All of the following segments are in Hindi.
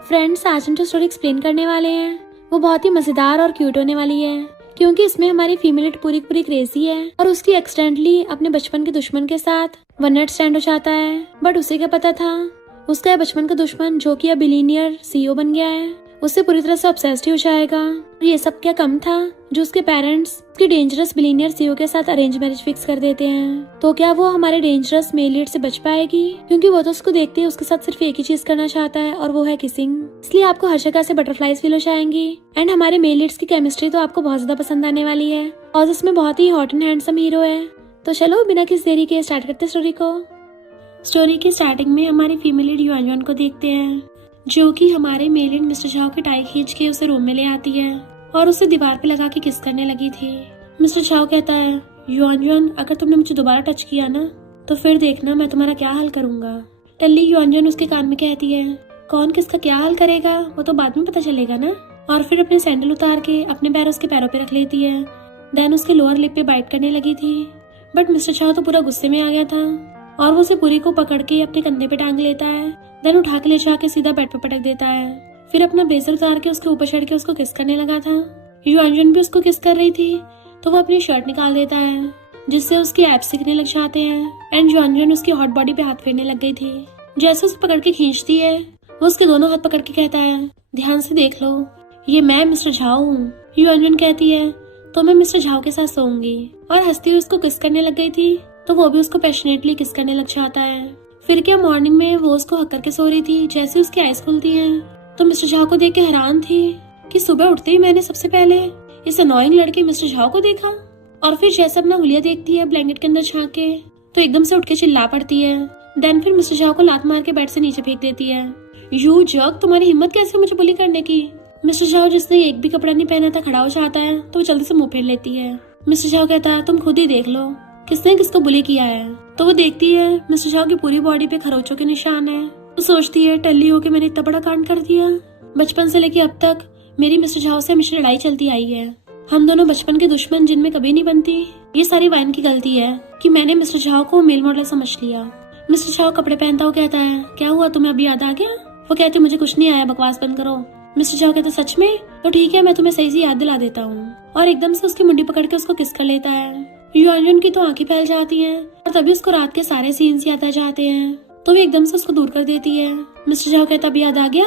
फ्रेंड्स, आज हम जो स्टोरी एक्सप्लेन करने वाले हैं वो बहुत ही मजेदार और क्यूट होने वाली है, क्योंकि इसमें हमारी फीमेल पूरी पूरी क्रेजी है और उसकी एक्सीडेंटली अपने बचपन के दुश्मन के साथ वन नाइट स्टैंड हो जाता है। बट उसे क्या पता था उसका बचपन का दुश्मन, जो कि अब बिलीनियर सीईओ बन गया है, उससे पूरी तरह से ऑब्सेस्ड हो जाएगा। और ये सब क्या कम था जो उसके पेरेंट्स उसके डेंजरस बिलीनियर सीईओ के साथ अरेंज मैरिज फिक्स कर देते हैं। तो क्या वो हमारे डेंजरस मेल लीड से बच पाएगी? क्योंकि वो तो उसको देखते ही उसके साथ सिर्फ एक ही चीज करना चाहता है और वो है किसिंग। इसलिए आपको हर जगह से बटरफ्लाईज फील हो जाएंगी। एंड हमारे मेल लीड्स की केमिस्ट्री तो आपको बहुत ज्यादा पसंद आने वाली है और इसमें बहुत ही हॉट एंड हैंडसम हीरो है। तो चलो बिना किसी देरी के स्टार्ट करते स्टोरी को। स्टोरी की स्टार्टिंग में हमारी फीमेल लीड युआन को देखते हैं, जो कि हमारे मेल लीड मिस्टर झाओ की टाई खींच के उसे रूम में ले आती है और उसे दीवार पे लगा के किस करने लगी थी। मिस्टर झाओ कहता है, युआन अगर तुमने मुझे दोबारा टच किया ना तो फिर देखना मैं तुम्हारा क्या हाल करूंगा। टल्ली युआन उसके कान में कहती है, कौन किसका क्या हाल करेगा वो तो बाद में पता चलेगा ना। और फिर अपने सैंडल उतार के अपने पैर उसके पैरों पे रख लेती है। देन उसके लोअर लिप पे बाइट करने लगी थी। बट मिस्टर झाओ तो पूरा गुस्से में आ गया था और वो उसे पूरी को पकड़ के अपने कंधे पे टांग लेता है। देन उठा के ले जाके सीधा बेड पे पटक देता है। फिर अपना ब्लेजर उतार के उसके ऊपर चढ़ के उसको किस करने लगा था। युआन भी उसको किस कर रही थी तो वो अपनी शर्ट निकाल देता है, जिससे उसकी एब्स दिखने लग जाते हैं। एंड युआन उसकी हॉट बॉडी पे हाथ फेरने लग गई थी। जैसे उसे पकड़ के खींचती है वो उसके दोनों हाथ पकड़ के कहता है, ध्यान से देख लो, ये मैं मिस्टर झाओ हूँ। युआन कहती है, तो मैं मिस्टर झाओ के साथ सोऊंगी। और हंसती हुई उसको किस करने लग गई थी तो वो भी उसको पैशनेटली किस करने लग जाता है। फिर क्या मॉर्निंग में वो उसको हक करके सो रही थी। जैसे उसकी आईज खुलती हैं तो मिस्टर झाओ को देख के हैरान थी कि सुबह उठते ही मैंने सबसे पहले इस अनोइंग लड़के मिस्टर झाओ को देखा। और फिर जैसे अपना हुलिया देखती है ब्लैंकेट के अंदर झांक के तो एकदम से उठ के चिल्ला पड़ती है। देन फिर मिस्टर झाओ को लात मार के बेड से नीचे फेंक देती है। यू जग, तुम्हारी हिम्मत कैसे मुझे बुली करने की। मिस्टर झाओ, जिसने एक भी कपड़ा नहीं पहना था, खड़ा हो जाता है तो वो जल्दी से मुंह फेर लेती है। मिस्टर झाओ कहता है, तुम खुद ही देख लो किसने किसको बुली किया है। तो वो देखती है मिस्टर झाओ की पूरी बॉडी पे खरोचों के निशान है। तो सोचती है, टल्ली हो के मैंने इतना बड़ा कांड कर दिया। बचपन से लेके अब तक मेरी मिस्टर झाओ से हमेशा लड़ाई चलती आई है। हम दोनों बचपन के दुश्मन जिनमें कभी नहीं बनती। ये सारी वाइन की गलती है कि मैंने मिस्टर झाओ को मेल मॉडल समझ लिया। मिस्टर झाओ कपड़े पहनता हुआ कहता है, क्या हुआ, तुम्हें अभी याद आ गया। वो कहते, मुझे कुछ नहीं आया, बकवास बंद करो। मिस्टर झाओ कहते, सच में, तो ठीक है, मैं तुम्हें सही से याद दिला देता हूँ। और एकदम से उसकी मुंडी पकड़ के उसको किस कर लेता है। युआन की तो आंखें फैल जाती हैं और तभी उसको रात के सारे सीन्स याद आ जाते हैं। तो वो एकदम से उसको दूर कर देती है। मिस्टर झाओ कहता, अभी याद आ गया,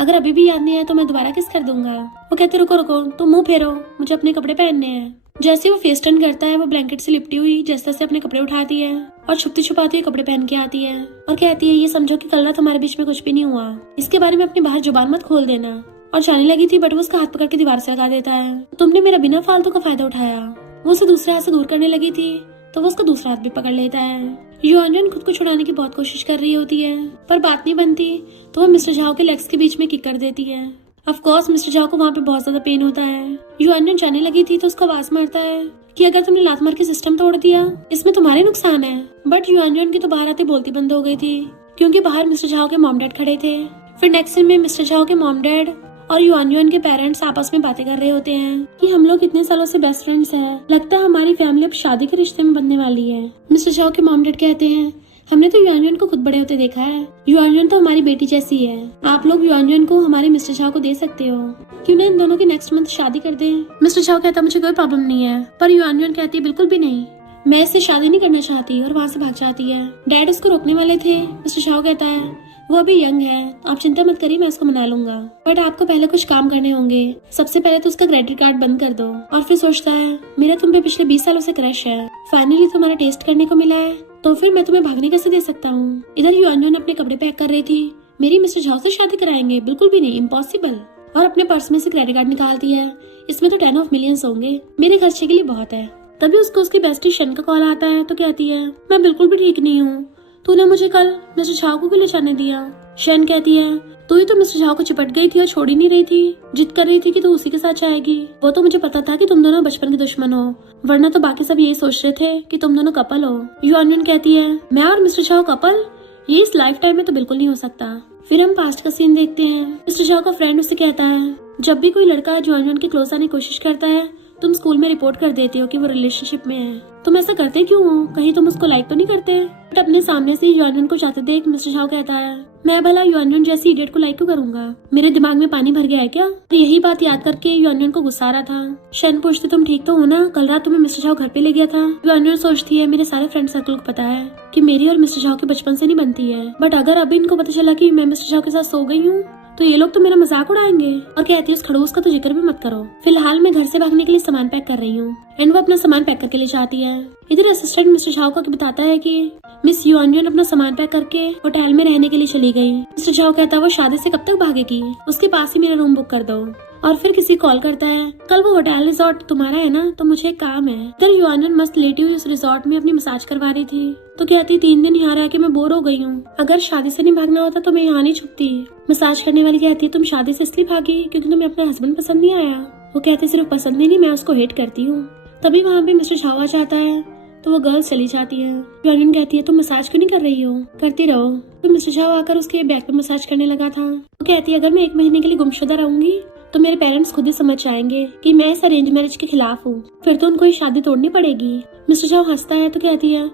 अगर अभी भी याद नहीं आया तो मैं दोबारा किस कर दूंगा। वो कहते, रुको रुको, तुम मुंह फेरो, मुझे अपने कपड़े पहनने हैं। जैसे वो फेस टर्न करता है वो ब्लैंकेट से लिपटी हुई जैसे तैसे अपने कपड़े उठाती है और छुपती छुपाती हुई कपड़े पहन के आती है और कहती है, ये समझो कि कल रात हमारे बीच में कुछ भी नहीं हुआ, इसके बारे में अपनी बाहर जुबान मत खोल देना। और जाने लगी थी बट वो उसका हाथ पकड़ के दीवार से लगा देता है। तुमने मेरा बिना फालतू का फायदा उठाया। वो उसे दूसरे हाथ से दूर करने लगी थी तो वो उसका दूसरा हाथ भी पकड़ लेता है। युआन खुद को छुड़ाने की बहुत कोशिश कर रही होती है पर बात नहीं बनती तो वो मिस्टर झाओ के लेग्स के बीच में किक कर देती है। ऑफ कोर्स मिस्टर झाओ को वहाँ पे बहुत ज्यादा पेन होता है। युआन जाने लगी थी तो उसका आवाज मारता है कि अगर तुमने लात मार के सिस्टम तोड़ दिया इसमें तुम्हारे नुकसान है। बट युआन की तो बाहर आते बोलती बंद हो गई थी क्योंकि बाहर मिस्टर झाओ के मॉम डैड खड़े थे। फिर नेक्स्ट सीन में मिस्टर झाओ के मॉम डैड और युआन के पेरेंट्स आपस में बातें कर रहे होते हैं कि हम लोग इतने सालों से बेस्ट फ्रेंड्स हैं, लगता है हमारी फैमिली अब शादी के रिश्ते में बनने वाली है। मिस्टर झाओ के मॉम डैड कहते हैं, हमने तो युआन को खुद बड़े होते देखा है, युआन तो हमारी बेटी जैसी है, आप लोग युआन को हमारे मिस्टर झाओ को दे सकते हो, क्यों ना इन दोनों की नेक्स्ट मंथ शादी कर दें। मिस्टर झाओ कहता, मुझे कोई प्रॉब्लम नहीं है। पर युआन कहती है, बिल्कुल भी नहीं, मैं इससे शादी नहीं करना चाहती और वहाँ से भाग जाती है। डैड उसको रोकने वाले थे। मिस्टर झाओ कहता है, वो अभी यंग है, आप चिंता मत करिए, मैं उसको मना लूंगा, बट आपको पहले कुछ काम करने होंगे। सबसे पहले तो उसका क्रेडिट कार्ड बंद कर दो। और फिर सोचता है, मेरा तुम पे पिछले 20 सालों से क्रश है, फाइनली तुम्हारा टेस्ट करने को मिला है तो फिर मैं तुम्हें भागने कैसे दे सकता हूँ। इधर युआन अपने कपड़े पैक कर रही थी, मेरी मिस्टर झाओ से शादी कराएंगे, बिल्कुल भी नहीं, इम्पॉसिबल। और अपने पर्स में से क्रेडिट कार्ड निकालती है, इसमें तो 10 ऑफ मिलियंस होंगे, मेरे खर्चे के लिए बहुत है। तभी उसको उसकी बेस्टी शन का कॉल आता है तो कहती है, मैं बिल्कुल भी ठीक नहीं हूँ, तूने मुझे कल मिस्टर झाओ को क्यों ले जाने दिया। शन कहती है, तू ही तो मिस्टर झाओ को चिपट गई थी और छोड़ ही नहीं रही थी, जिद कर रही थी कि तू उसी के साथ जाएगी। वो तो मुझे पता था कि तुम दोनों बचपन के दुश्मन हो, वरना तो बाकी सब यही सोच रहे थे कि तुम दोनों कपल हो। युआन कहती है, मैं और मिस्टर झाओ कपल, ये इस लाइफ टाइम में तो बिल्कुल नहीं हो सकता। फिर हम पास्ट का सीन देखते हैं। मिस्टर झाओ का फ्रेंड उससे कहता है, जब भी कोई लड़का युआन के क्लोज आने की कोशिश करता है तुम स्कूल में रिपोर्ट कर देते हो कि वो रिलेशनशिप में है, तुम ऐसा करते क्यों हो, कहीं तुम उसको लाइक तो नहीं करते। बट अपने सामने से युआन को जाते देख मिस्टर झाओ कहता है, मैं भला युआनयुन जैसी इडियट को लाइक क्यों करूंगा? मेरे दिमाग में पानी भर गया है क्या? यही बात याद करके युआनयुन को गुस्सा आ रहा था। शन पूछती तुम ठीक तो हो ना? कल रात तुम्हें मिस्टर झाओ घर पे ले गया था। युआनयुन सोचती है मेरे सारे फ्रेंड सर्कल को पता है कि मेरी और मिस्टर झाओ की बचपन से नहीं बनती है, बट अगर अभी इनको पता चला कि मैं मिस्टर झाओ के साथ सो गई हूँ तो ये लोग तो मेरा मजाक उड़ाएंगे। और कहती है उस खड़ूस का तो जिक्र भी मत करो। फिलहाल मैं घर से भागने के लिए सामान पैक कर रही हूँ। एंड वो अपना सामान पैक करके ले जाती है। इधर असिस्टेंट मिस्टर झाओ को बताता है कि मिस युआनयुन अपना सामान पैक करके होटल में रहने के लिए चली गई। मिस्टर झाओ कहता है वो शादी से कब तक भागेगी, उसके पास ही मेरा रूम बुक कर दो। और फिर किसी कॉल करता है कल वो होटल रिजॉर्ट तुम्हारा है ना, तो मुझे एक काम है। इधर युआनयुन मस्त लेटी हुई उस रिजॉर्ट में अपनी मसाज करवा रही थी तो कहती 3 दिन यहाँ रह के मैं बोर हो गई हूँ, अगर शादी से नहीं भागना होता तो मैं यहाँ नहीं छुपती। मसाज करने वाली कहती है तुम शादी से इसलिए भागी क्योंकि तुम्हें अपना हस्बैंड पसंद नहीं आया। वो कहती सिर्फ पसंद ही नहीं, मैं उसको हेट करती हूँ। तभी वहाँ पे मिस्टर झाओ आ जाता है तो वो गर्ल्स चली जाती है। युआनयुन कहती है तुम मसाज क्यों नहीं कर रही हो? करती रहो। तो मिस्टर झाओ आकर उसके बैक पे मसाज करने लगा था। वो कहती है अगर मैं 1 महीने के लिए गुमशुदा रहूंगी तो मेरे पेरेंट्स खुद ही समझ जाएंगे कि मैं इस अरेंज मैरिज के खिलाफ हूँ, फिर तो उनको ये शादी तोड़नी पड़ेगी। मिस्टर झाओ हंसता है तो कहती है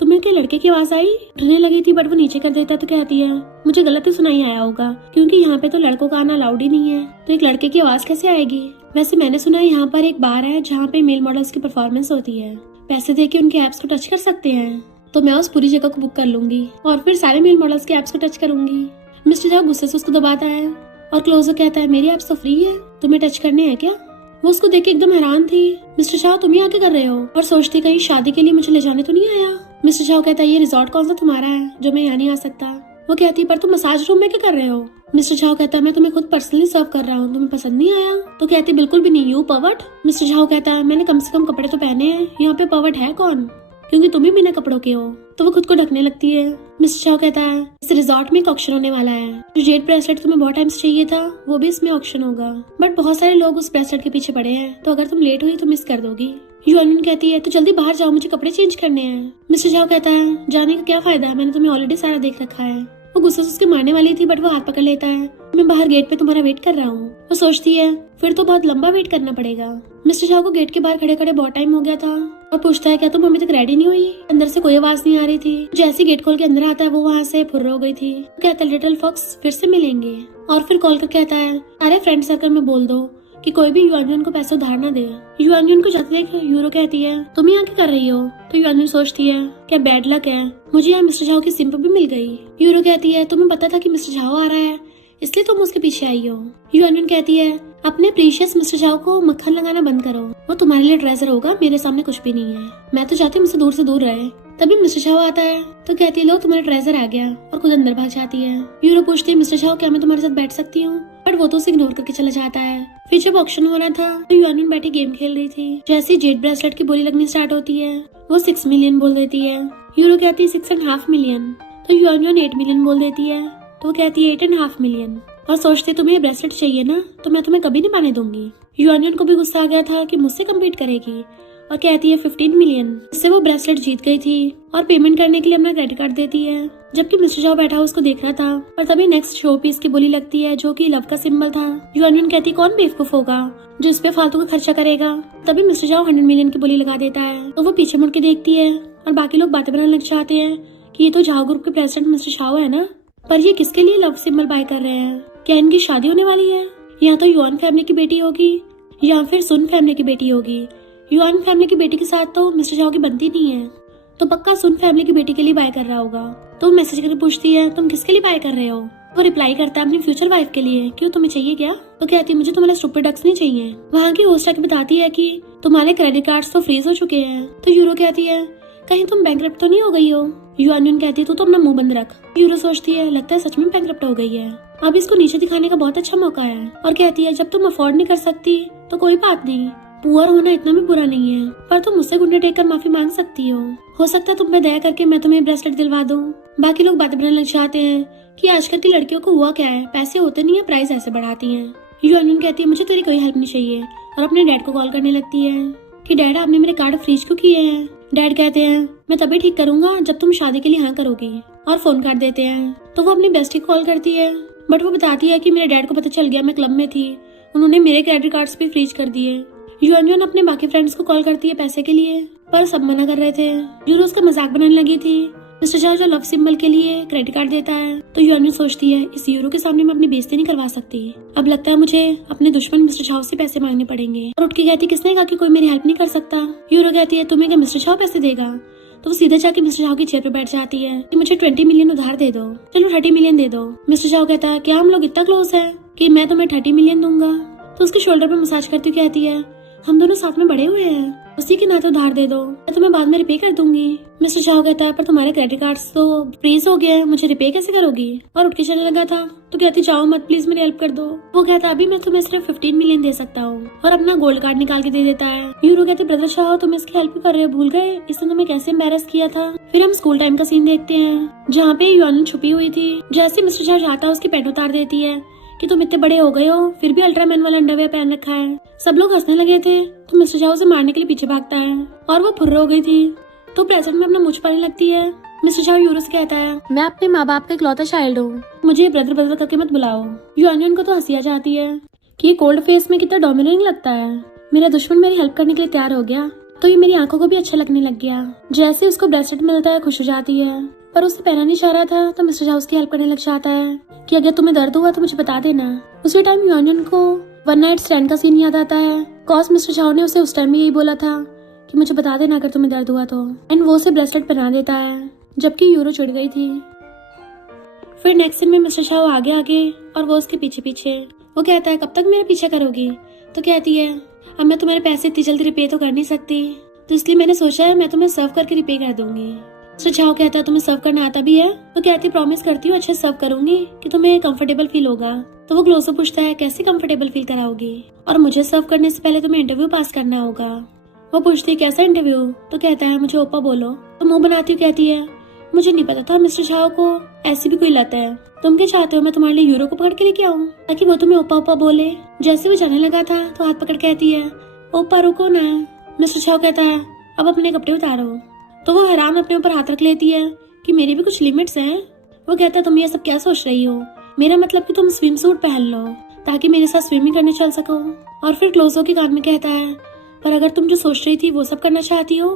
तुम्हें क्या लड़के की आवाज आई? उठने लगी थी बट वो नीचे कर देता है तो कहती है मुझे गलत ही सुनाई आया होगा क्योंकि यहाँ पे तो लड़कों का आना अलाउड ही नहीं है, तो एक लड़के की आवाज कैसे आएगी? वैसे मैंने सुना है यहाँ पर एक बार है जहाँ पे मेल मॉडल्स की परफॉर्मेंस होती है, पैसे दे के उनके एप्स को टच कर सकते हैं, तो मैं उस पूरी जगह को बुक कर लूंगी और फिर सारे मेल मॉडल्स के एप्स को टच करूंगी। मिस्टर झाओ गुस्से से उसको दबाता है और क्लोजर कहता है मेरी एप्स तो फ्री है, तुम्हें टच करने हैं क्या? वो उसको देख के एकदम हैरान थी। मिस्टर झाओ तुम यहाँ क्या कर रहे हो? और सोचती कहीं शादी के लिए मुझे ले जाने तो नहीं आया। मिस्टर झाओ कहता है ये रिजॉर्ट कौन सा तुम्हारा है जो मैं यहाँ नहीं आ सकता? वो कहती है पर तुम मसाज रूम में क्या कर रहे हो? मिस्टर झाओ कहता है मैं तुम्हें खुद पर्सनली सर्व कर रहा हूँ, तुम्हें पसंद नहीं आया? तो कहती बिल्कुल भी नहीं, यू पर्वट। मिस्टर झाओ कहता है मैंने कम से कम कपड़े तो पहने हैं, यहाँ पे पर्वट है कौन, क्योंकि तुम ही बिना कपड़ों के हो। तो वो खुद को ढकने लगती है। मिस्टर झाओ कहता है इस रिजॉर्ट में एक ऑक्शन होने वाला है, जो जेड ब्रेसलेट तुम्हें बहुत टाइम से चाहिए था वो भी इसमें ऑक्शन होगा, बट बहुत सारे लोग उस ब्रेसलेट के पीछे पड़े हैं, तो अगर तुम लेट हुई तो मिस कर दोगी। युआनयुन कहती है तो जल्दी बाहर जाओ, मुझे कपड़े चेंज करने हैं। मिस्टर झाओ कहता है जाने का क्या फायदा है, मैंने तुम्हें ऑलरेडी सारा देख रखा है। वो गुस्से से उसके मारने वाली थी बट वो हाथ पकड़ लेता है, मैं बाहर गेट पे तुम्हारा वेट कर रहा हूँ। वो सोचती है फिर तो बहुत लंबा वेट करना पड़ेगा। मिस्टर झाओ को गेट के बाहर खड़े खड़े बहुत टाइम हो गया था और पूछता है क्या तुम अभी तक रेडी नहीं हुई? अंदर से कोई आवाज नहीं आ रही थी। जैसे गेट खोल के अंदर आता है वो वहाँ से फुर्र हो गई थी। कहता है लिटिल फॉक्स फिर से मिलेंगे, और फिर कॉल कर कहता है अरे फ्रेंड सर्कल में बोल दो कि कोई भी युआनयुन को पैसे उधार ना दे। युआनयुन को जाते देख यूरो कहती है तुम यहाँ क्या कर रही हो? तो युआनयुन सोचती है क्या बैड लक है, मुझे यहाँ मिस्टर झाओ की सिंप भी मिल गई। यूरो कहती है तुम्हें पता था कि मिस्टर झाओ आ रहा है इसलिए तुम उसके पीछे आई हो। युआनयुन कहती है अपने प्रीशियस मिस्टर झाओ को मक्खन लगाना बंद करो, वो तुम्हारे लिए ट्रेजर होगा, मेरे सामने कुछ भी नहीं है, मैं तो चाहती हूँ मुझसे दूर से दूर रहे। तभी मिस्टर झाओ आता है तो कहती है लो तुम्हारा ट्रेजर आ गया, और खुद अंदर भाग जाती है। यूरो पूछती है मिस्टर झाओ क्या मैं तुम्हारे साथ बैठ सकती हूँ, बट वो तो उसे इग्नोर करके चला जाता है। फिर जब ऑक्शन हो रहा था तो युआनयुन बैठी गेम खेल रही थी। जैसे जेड ब्रेसलेट की बोली लगनी स्टार्ट होती है वो 6 मिलियन बोल देती है। यूरो कहती है 6.5 मिलियन, तो युआनयुन 8 मिलियन बोल देती है, तो कहती है 8.5 मिलियन, और सोचते तुम्हें ब्रेसलेट चाहिए ना तो मैं तुम्हें कभी नहीं पाने दूंगी। युआनयुन को भी गुस्सा आ गया था कि मुझसे कम्पीट करेगी, और कहती है 15 मिलियन। इससे वो ब्रेसलेट जीत गई थी और पेमेंट करने के लिए अपना क्रेडिट कार्ड देती है। जबकि मिस्टर झाओ बैठा उसको देख रहा था, और तभी नेक्स्ट शो पीस की बोली लगती है जो कि लव का सिंबल था। युआनयुन कहती कौन बेवकूफ होगा जो इस पे फालतू का खर्चा करेगा। तभी मिस्टर झाओ 100 मिलियन की बोली लगा देता है, तो वो पीछे मुड़ के देखती है और बाकी लोग बातें बनाने लग जाते हैं कि ये तो झाओ ग्रुप के प्रेसिडेंट मिस्टर झाओ है ना, पर ये किसके लिए लव सिंबल बाय कर रहे हैं? क्या इनकी शादी होने वाली है? या तो युआन फैमिली की बेटी होगी या फिर सुन फैमिली की बेटी होगी। युआन फैमिली की बेटी के साथ तो मिस्टर झाओ की बनती नहीं है, तो पक्का सुन फैमिली की बेटी के लिए बाय कर रहा होगा। तो मैसेज करके पूछती है तुम किसके लिए बाय कर रहे हो? वो रिप्लाई करता है अपनी फ्यूचर वाइफ के लिए। क्यों, तुम्हें चाहिए क्या? तो कहती है मुझे तुम्हारे स्टूपिड डक्स नहीं चाहिए। वहाँ की होस्ट आके बताती है कि तुम्हारे क्रेडिट कार्ड्स तो फ्रीज हो चुके हैं। तो यूरो कहती है कहीं तुम बैंकरप्ट तो नहीं हो गई हो? युआनयुन कहती है तू तो अपना मुंह बंद रख। यूरो सोचती है लगता है सच में बैंकरप्ट हो गई है, अब इसको नीचे दिखाने का बहुत अच्छा मौका है, और कहती है जब तुम अफोर्ड नहीं कर सकती तो कोई बात नहीं, पुअर होना इतना भी बुरा नहीं है, पर तुम मुझसे घुटने टेक कर माफी मांग सकती हो सकता है तुम पे दया करके मैं तुम्हें ब्रेसलेट दिलवा दूं। बाकी लोग बातें बनाने लग जाते हैं कि आजकल की लड़कियों को हुआ क्या है, पैसे होते नहीं है, प्राइस ऐसे बढ़ाती हैं। युआनयुन कहती है मुझे तेरी कोई हेल्प नहीं चाहिए, और अपने डैड को कॉल करने लगती है कि डैड आपने मेरे कार्ड फ्रीज क्यों किए हैं? डैड कहते हैं मैं तभी ठीक करूंगा जब तुम शादी के लिए हाँ करोगी, और फोन काट देते हैं। तो वो अपनी बेस्टी को कॉल करती है, बट वो बताती है कि मेरे डैड को पता चल गया मैं क्लब में थी, उन्होंने मेरे क्रेडिट कार्ड्स भी फ्रीज कर दिए। युआनयुन अपने बाकी फ्रेंड्स को कॉल करती है पैसे के लिए, पर सब मना कर रहे थे। यूरो उसका मजाक बनाने लगी थी मिस्टर झाओ जो लव सिंबल के लिए क्रेडिट कार्ड देता है तो युआनयुन सोचती है इस यूरो के सामने मैं अपनी बेइज्जती नहीं करवा सकती। अब लगता है मुझे अपने दुश्मन मिस्टर झाओ से पैसे मांगने पड़ेंगे। और उठ के कहती किसने कहा कि कोई मेरी हेल्प नहीं कर सकता। यूरो कहती है तुम्हें क्या मिस्टर झाओ पैसे देगा। तो वो सीधे जाके मिस्टर झाओ की चेयर पे बैठ जाती है कि मुझे 20 मिलियन उधार दे दो। चलो 30 मिलियन दे दो। मिस्टर झाओ कहता है क्या हम लोग इतना क्लोज है कि मैं तुम्हें 30 मिलियन दूंगा। तो उसके शोल्डर पे मसाज करती हुई कहती है हम दोनों साथ में बड़े हुए हैं, उसी के नाते उधार दे दो, मैं तुम्हें बाद में रिपे कर दूंगी। मिस्टर झाओ कहता है पर तुम्हारे क्रेडिट कार्ड्स तो फ्रीज हो गया है, मुझे रिपे कैसे करोगी। और उठ के चलने लगा था तो कहती जाओ मत प्लीज मेरी हेल्प कर दो। वो कहता अभी मैं तुम्हें सिर्फ 15 मिलियन दे सकता हूँ और अपना गोल्ड कार्ड निकाल के दे देता है। यूरो कहते ब्रदर झाओ तुम इसकी हेल्प कर रहे हो, भूल गए इसने तुम्हें कैसे एम्बैरस किया था। फिर हम स्कूल टाइम का सीन देखते हैं जहाँ पे युआनयुन छुपी हुई थी। जैसे मिस्टर झाओ जाता है उसकी पैंट उतार देती है कि तुम इतने बड़े हो गए हो फिर भी अल्ट्रामैन वाला अंडरवेयर पहन रखा है। सब लोग हंसने लगे थे तो मिस्टर झाओ उसे मारने के लिए पीछे भागता है और वो फुर्र हो गई थी तो प्रेजेंट में अपना मुझ पाने लगती है। मिस्टर झाओ यूरो से कहता है मैं अपने माँ बाप का इकलौता चाइल्ड हूँ, मुझे ब्रदर ब्रदर करके मत बुलाओ। युआनयुन को तो हंसी आ जाती है कि ये कोल्ड फेस में कितना डोमिनेटिंग लगता है। मेरा दुश्मन मेरी हेल्प करने के लिए तैयार हो गया तो ये मेरी आंखों को भी अच्छा लगने लग गया। जैसे उसको ब्रेसलेट मिलता है खुश हो जाती है पर उसे पहना नहीं चाह रहा था तो मिस्टर झाओ उसकी हेल्प करने लग जाता है कि अगर तुम्हें दर्द हुआ तो मुझे बता देना। उसी टाइम युआनयुन को वन नाइट स्टैंड का सीन याद आता है। कॉज मिस्टर झाओ ने उसे उस टाइम भी यही बोला था कि मुझे बता देना अगर तुम्हें दर्द हुआ तो। एंड वो उसे ब्रेसलेट पहना देता है जबकि यूरो चिढ़ गई थी। फिर नेक्स्ट सीन में मिस्टर झाओ आगे आगे और वो उसके पीछे पीछे। वो कहता है कब तक मेरा पीछा करोगी। तो कहती है अब मैं तुम्हारे पैसे इतनी जल्दी रिपे तो कर नहीं सकती तो इसलिए मैंने सोचा है मैं तुम्हें सर्व करके रिपे कर दूंगी। मिस्टर झाओ कहता है तुम्हें सर्व करना आता भी है। तो कहती प्रॉमिस करती हूँ अच्छे सर्व करूंगी कि तुम्हें कंफर्टेबल फील होगा। तो वो क्लोजर पूछता है कैसे कंफर्टेबल फील कराओगी और मुझे सर्व करने से पहले तुम्हें इंटरव्यू पास करना होगा। वो पूछती है कैसा इंटरव्यू। तो कहता है मुझे ओप्पा बोलो। तो मुंह बनाती हुई कहती है मुझे नहीं पता था मिस्टर झाओ को ऐसी भी कोई लत है। तुम क्या चाहते हो मैं तुम्हारे लिए यूरो को पकड़ के लेके आऊँ ताकि वो तुम्हें ओप्पा ओप्पा बोले। जैसे वो जाने लगा था तो हाथ पकड़ कहती है ओप्पा रुको ना। मिस्टर झाओ कहता है अब अपने कपड़े उतारो। तो वो हैरान अपने ऊपर हाथ रख लेती है कि मेरी भी कुछ लिमिट्स हैं। वो कहता है तुम ये सब क्या सोच रही हो, मेरा मतलब कि तुम स्विम सूट पहन लो ताकि मेरे साथ स्विमिंग करने चल सको। और फिर क्लोजो के कान में कहता है पर अगर तुम जो सोच रही थी वो सब करना चाहती हो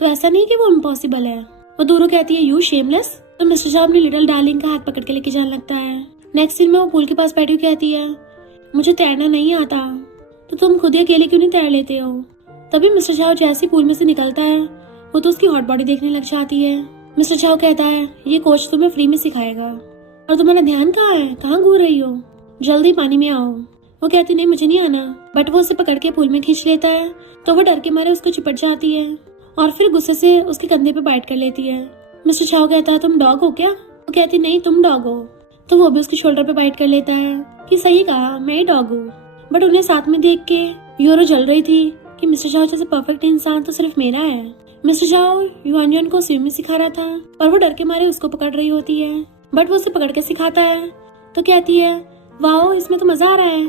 तो ऐसा नहीं कि वो इम्पॉसिबल है। वो दूरों कहती है यू शेमलेस। तो मिस्टर झाओ अपनी लिटिल डार्लिंग का हाथ पकड़ के लेके जाने लगता है। नेक्स्ट सीन में वो पूल के पास बैठी हुई कहती है मुझे तैरना नहीं आता तो तुम खुद ही अकेले क्यों नहीं तैर लेते हो। तभी मिस्टर झाओ जैसे पूल में से निकलता है वो तो उसकी हॉट बॉडी देखने लग जाती है। मिस्टर झाओ कहता है ये कोच तुम्हें फ्री में सिखाएगा और तुम्हारा ध्यान कहाँ है, कहाँ घूर रही हो, जल्दी पानी में आओ। वो कहती नहीं मुझे नहीं आना बट वो उसे पकड़ के पूल में खींच लेता है तो वो डर के मारे उसको चिपट जाती है और फिर गुस्से से उसके कंधे पे बाइट कर लेती है। मिस्टर झाओ कहता है तुम डॉग हो क्या। वो कहती नहीं तुम डॉग हो। तो वो भी उसके शोल्डर पे बाइट कर लेता है कि सही कहा मैं ही डॉग हूँ। बट उन्हें साथ में देख के यूरो जल रही थी कि मिस्टर झाओ जैसे परफेक्ट इंसान तो सिर्फ मेरा है। मिस्टर झाओ युआनयुन को स्विमिंग सिखा रहा था और वो डर के मारे उसको पकड़ रही होती है बट वो उसे पकड़ के सिखाता है। तो कहती है वाओ इसमें तो मजा आ रहा है,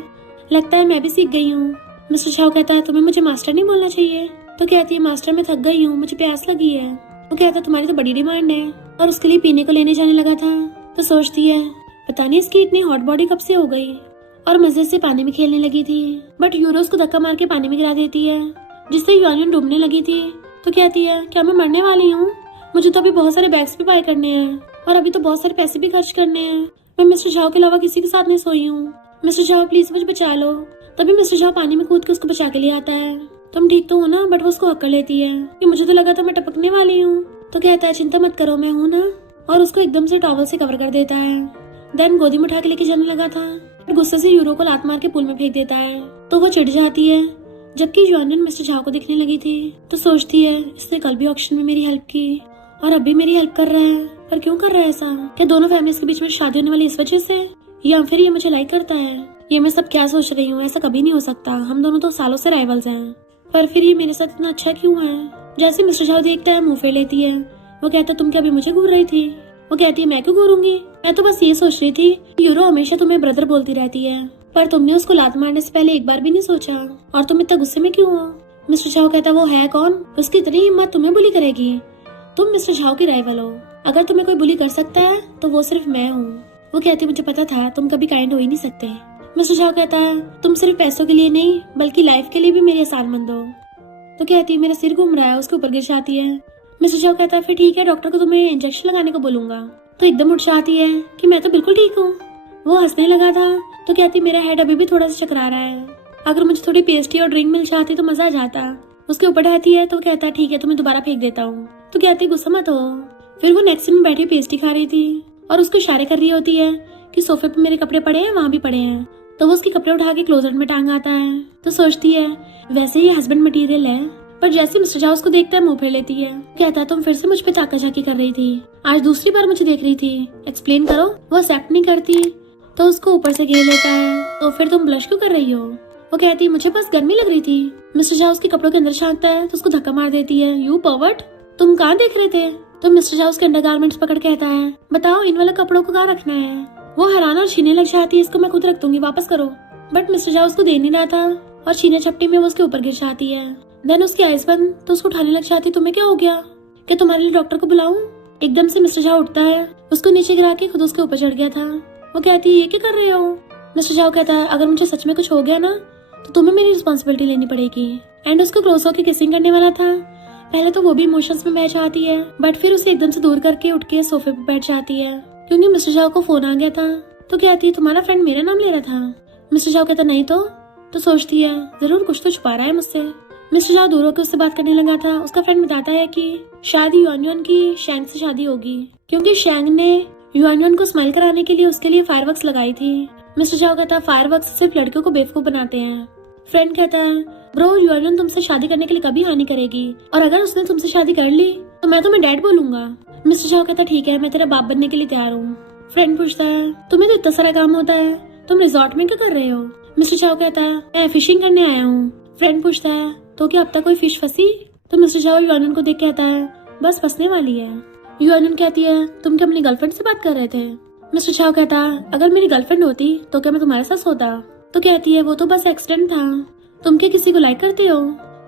लगता है मैं भी सीख गई हूँ। मिस्टर झाओ कहता है तुम्हें मुझे मास्टर नहीं बोलना चाहिए। तो कहती है मास्टर मैं थक गई हूँ, मुझे प्यास लगी है। वो कहता है तुम्हारी तो बड़ी डिमांड है और उसके लिए पीने को लेने जाने लगा था। तो सोचती है पता नहीं इसकी इतनी हॉट बॉडी कब से हो गई और मजे से पानी में खेलने लगी थी। बट यूरो उसको धक्का मार के पानी में गिरा देती है जिससे युआनयुन डूबने लगी थी। तो कहती है क्या मैं मरने वाली हूँ, मुझे तो अभी बहुत सारे बैग्स भी बाय करने हैं और अभी तो बहुत सारे पैसे भी खर्च करने हैं। मैं मिस्टर झाओ के अलावा किसी के साथ नहीं सोई हूँ, मिस्टर झाओ प्लीज मुझे बचा लो। तभी मिस्टर झाओ पानी में कूद के उसको बचा के ले आता है। तुम ठीक तो हो ना। बट वो उसको हक कर लेती है कि मुझे तो लगा था मैं टपकने वाली हूँ। तो कहता है चिंता मत करो मैं हूँ ना और उसको एकदम से टॉवल से कवर कर देता है। देन गोदी में उठा के लेके जाने लगा था। गुस्से से यूरो को लात मार के पूल में फेंक देता है तो वो चिढ़ जाती है। जबकि युआनयुन मिस्टर झाओ को दिखने लगी थी तो सोचती है इसने कल भी ऑक्शन में मेरी हेल्प की और अब भी मेरी हेल्प कर रहा है, पर क्यों कर रहा है ऐसा। क्या दोनों फैमिलीज के बीच में शादी होने वाली इस वजह से या फिर ये मुझे लाइक करता है। ये मैं सब क्या सोच रही हूँ, ऐसा कभी नहीं हो सकता, हम दोनों तो सालों से राइवल्स हैं। पर फिर ये मेरे साथ इतना अच्छा क्यों है। जैसे मिस्टर झाओ देखता है मुंह फेर लेती है। वो कहता तुम क्या अभी मुझे घूर रही थी। वो कहती है मैं क्यों घूरूंगी, मैं तो बस ये सोच रही थी यूरो हमेशा तुम्हें ब्रदर बोलती रहती है पर तुमने उसको लात मारने से पहले एक बार भी नहीं सोचा और तुम इतना गुस्से में क्यों हो। मिस्टर झाओ कहता वो है कौन, उसकी इतनी हिम्मत तुम्हें बुली करेगी। तुम मिस्टर झाओ की राइवल हो, अगर तुम्हें कोई बुली कर सकता है तो वो सिर्फ मैं हूँ। वो कहती मुझे पता था तुम कभी काइंड हो ही नहीं सकते। मिस्टर झाओ कहता है तुम सिर्फ पैसों के लिए नहीं बल्कि लाइफ के लिए भी मेरी असानमंद हो। तो कहती है मेरा सिर घूम रहा है, उसके ऊपर गिर जाती है। मिस्टर झाओ कहता है फिर ठीक है, डॉक्टर को तुम्हें इंजेक्शन लगाने को बोलूंगा। तो एकदम उठ जाती है कि मैं तो बिल्कुल ठीक हूँ। वो हंसने लगा था तो कहती मेरा हेड अभी भी थोड़ा सा चकरा रहा है, अगर मुझे थोड़ी पेस्ट्री और ड्रिंक मिल जाती तो मजा आ जाता। उसके ऊपर रहती है तो कहता है ठीक है तुम्हें दोबारा फेंक देता हूँ। तो कहती गुस्सा मत हो। फिर वो नेक्स्ट में बैठी पेस्ट्री खा रही थी और उसको इशारे कर रही होती है कि सोफे पे मेरे कपड़े पड़े हैं, वहाँ भी पड़े हैं। तो वो उसके कपड़े उठा के क्लोजेट में टांग आता है। तो सोचती है वैसे ये हस्बैंड मटेरियल है, पर जैसे मिस्टर झाओ उसको देखता है मुंह फेर लेती है। कहता है तुम फिर से मुझ पे ताकाझाकी कर रही थी, आज दूसरी बार मुझे देख रही थी, एक्सप्लेन करो। वो एक्सेप्ट नहीं करती तो उसको ऊपर से घेर लेता है। तो फिर तुम ब्लश क्यों कर रही हो? वो कहती है मुझे बस गर्मी लग रही थी। मिस्टर झाओ उसके कपड़ों के अंदर झांकता है तो उसको धक्का मार देती है। यू पर्वर्ट, तुम कहाँ देख रहे थे? तो मिस्टर झाओ उसके अंडरगारमेंट्स पकड़ कहता है बताओ इन वाले कपड़ों को कहाँ रखना है। वो हैरान और छीने लग जाती है, इसको मैं खुद रख दूंगी, वापस करो। बट मिस्टर झाओ उसको दे नहीं रहा था और छीने छपटी में वो उसके ऊपर गिर जाती है। देन उसकी आइज बंद तो उसको उठाने लग जाती। तुम्हें क्या हो गया? क्या तुम्हारे लिए डॉक्टर को बुलाऊं? एकदम से मिस्टर झाओ उठता है, उसको नीचे गिरा के खुद उसके ऊपर चढ़ गया था। वो कहती है ये क्या कर रहे हो? मिस्टर झाओ कहता है अगर मुझे सच में कुछ हो गया ना तो तुम्हें मेरी रिस्पॉन्सिबिलिटी लेनी पड़ेगी। एंड उसको क्लोज होकर किसिंग करने वाला था। पहले तो वो भी इमोशंस में बह जाती है, बट फिर उसे एकदम से दूर करके उठ के सोफे पे बैठ जाती है क्योंकि मिस्टर झाओ को फोन आ गया था। तो कहती है तुम्हारा फ्रेंड मेरा नाम ले रहा था। मिस्टर झाओ कहता नहीं तो सोचती है जरूर कुछ तो छुपा रहा है मुझसे। मिस्टर झाओ दूर होकर उससे बात करने लगा था। उसका फ्रेंड बताता है कि शायद युआन की शैंग से शादी होगी क्योंकि शैंग ने युआन को स्माइल कराने के लिए उसके लिए फायरवर्क्स लगाई थी। मिस्टर झाओ कहता है फायरवर्क्स सिर्फ लड़कियों को बेवकूफ बनाते हैं। फ्रेंड कहता है ब्रो युआन तुमसे शादी करने के लिए कभी हानि करेगी और अगर उसने तुमसे शादी कर ली तो मैं तुम्हें डैड बोलूंगा। मिस्टर झाओ कहता है ठीक है मैं तेरा बाप बनने के लिए तैयार हूँ। फ्रेंड पूछता है तुम्हें तो इतना सारा काम होता है, तुम रिजॉर्ट में क्या कर रहे हो? मिस्टर झाओ कहता है मैं फिशिंग करने आया हूँ। फ्रेंड पूछता है तो क्या अब तक कोई फिश फंसी? तो मिस्टर झाओ युआन को देख कहता है बस फंसने वाली है। युआन कहती है तुम क्या अपनी गर्लफ्रेंड से बात कर रहे थे? मिस्टर झाओ कहता है अगर मेरी गर्लफ्रेंड होती तो क्या मैं तुम्हारे साथ सोता? तो कहती है वो तो बस एक्सीडेंट था, तुम क्या किसी को लाइक करते हो?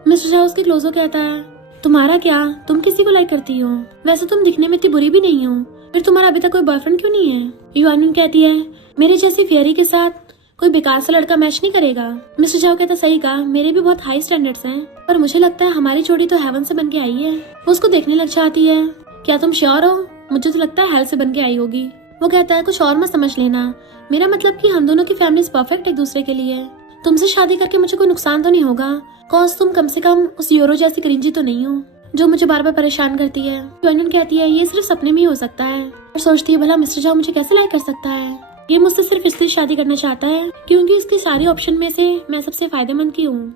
मिस्टर झाओ उसके क्लोजो कहता है तुम्हारा क्या, तुम किसी को लाइक करती हो? वैसे तुम दिखने में इतनी बुरी भी नहीं हो, फिर तुम्हारा अभी तक कोई बॉयफ्रेंड क्यों नहीं है? युआन कहती है मेरे जैसी फेरी के साथ कोई बेकार सा लड़का मैच नहीं करेगा। मिस्टर झाओ कहता सही कहा, मेरे भी बहुत हाई स्टैंडर्ड्स हैं, पर मुझे लगता है हमारी जोड़ी तो हेवन से बन के आई है। वो उसको देखने लग जाती है। क्या तुम श्योर हो? मुझे तो लगता है हेल से बन के आई होगी। वो कहता है कुछ और मत समझ लेना, मेरा मतलब कि हम दोनों की फैमिलीज परफेक्ट एक दूसरे के लिए। तुमसे शादी करके मुझे कोई नुकसान तो नहीं होगा, कॉज तुम कम से कम उस यूरो जैसी क्रिंजी तो नहीं हो जो मुझे बार बार परेशान करती है। युआन कहती है ये सिर्फ सपने में ही हो सकता है, और सोचती है भला मिस्टर झाओ मुझे कैसे लाइक कर सकता है? ये मुझसे सिर्फ इसलिए शादी करना चाहता है क्योंकि इसकी सारी ऑप्शन में से मैं सबसे फायदेमंद की हूँ।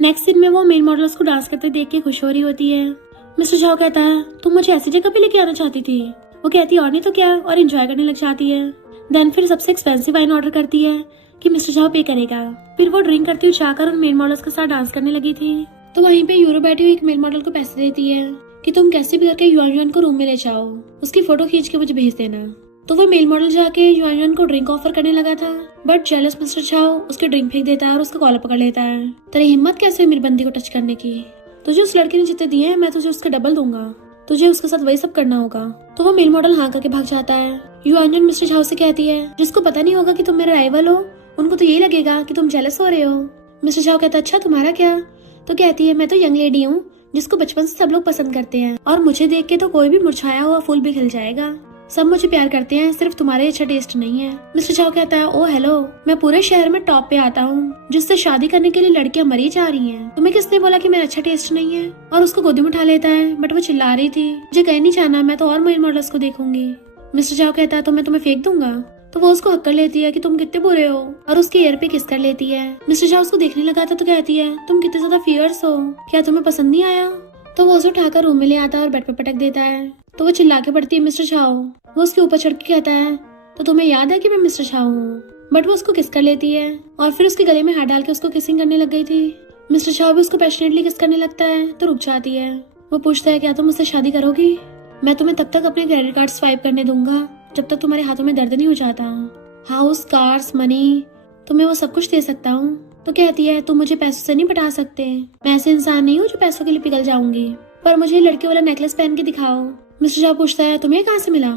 नेक्स्ट सीन में वो मेन मॉडल्स को डांस करते देख के खुश हो रही होती है। मिस्टर झाओ कहता है तुम मुझे ऐसी जगह पे लेके आना चाहती थी। वो कहती है और नहीं तो क्या, और एंजॉय करने लग जाती है। देन फिर सबसे एक्सपेंसिव वाइन ऑर्डर करती है कि मिस्टर झाओ पे करेगा। फिर वो ड्रिंक करती हुई जाकर उन मेन मॉडल्स के साथ डांस करने लगी थी। तो वहीं पे यूरो बैठी हुई एक मेन मॉडल को पैसे देती है कि तुम कैसे भी करके युआन को रूम में ले जाओ, उसकी फोटो खींच के मुझे भेज देना। तो वो मेल मॉडल जाके युआन को ड्रिंक ऑफर करने लगा था, बट जेलस मिस्टर झाओ उसके ड्रिंक फेंक देता है और उसका कॉलर पकड़ लेता है। तेरी हिम्मत कैसे हुई मेरी बंदी को टच करने की? तुझे उस लड़के ने जितने दिए हैं मैं तुझे उसके डबल दूंगा, तुझे उसके साथ वही सब करना होगा। तो वो मेल मॉडल हाँ करके भाग जाता है। युआन मिस्टर झाओ से कहती है जिसको पता नहीं होगा कि तुम मेरा राइवल हो उनको तो यही लगेगा कि तुम जेलस हो रहे हो। मिस्टर झाओ कहता अच्छा तुम्हारा क्या? तो कहती है मैं तो यंग लेडी हूँ जिसको बचपन से सब लोग पसंद करते हैं, और मुझे देख के तो कोई भी मुरझाया हुआ फूल भी खिल जाएगा। सब मुझे प्यार करते हैं, सिर्फ तुम्हारे अच्छा टेस्ट नहीं है। मिस्टर झाओ कहता है ओ हेलो, मैं पूरे शहर में टॉप पे आता हूँ, जिससे शादी करने के लिए लड़कियां मरी जा रही हैं। तुम्हें किसने बोला कि मेरा अच्छा टेस्ट नहीं है? और उसको गोदी में उठा लेता है, बट वो चिल्ला रही थी मुझे कहीं नहीं जाना, मैं तो और मेल मॉडल्स को देखूंगी। मिस्टर झाओ कहता है तो मैं तुम्हें फेंक दूंगा। तो वो उसको हक कर लेती है कि तुम कितने बुरे हो, और उसके ईयर पे किस कर लेती है। मिस्टर झाओ उसको देखने लगा था तो कहती है तुम कितने ज्यादा फियर्स हो, क्या तुम्हें पसंद नहीं आया? तो वो उसे उठाकर रूम में ले आता है और बेड पे पटक देता है। तो वो चिल्ला के पड़ती है मिस्टर झाओ। वो उसके ऊपर चढ़ के कहता है तो तुम्हें याद है कि मैं मिस्टर झाओ हूँ? बट वो उसको किस कर लेती है और फिर उसके गले में हाथ डाल के उसको किसिंग करने लग गई थी। मिस्टर झाओ भी उसको पैशनेटली किस करने लगता है तो रुक जाती है। वो पूछता है क्या तुम मुझसे शादी करोगी? मैं तुम्हें तब तक अपने क्रेडिट कार्ड स्वाइप करने दूंगा जब तक तुम्हारे हाथों में दर्द नहीं हो जाता। हाउस, कार्स, मनी, तुम्हें वो सब कुछ दे सकता हूँ। तो कहती है तुम मुझे पैसों से नहीं पटा सकते, मैं ऐसे इंसान नहीं हूँ जो पैसों के लिए पिघल जाऊंगी, पर मुझे लड़के वाला नेकलेस पहन के दिखाओ। मिस्टर झाओ पूछता है तुम्हें कहाँ से मिला?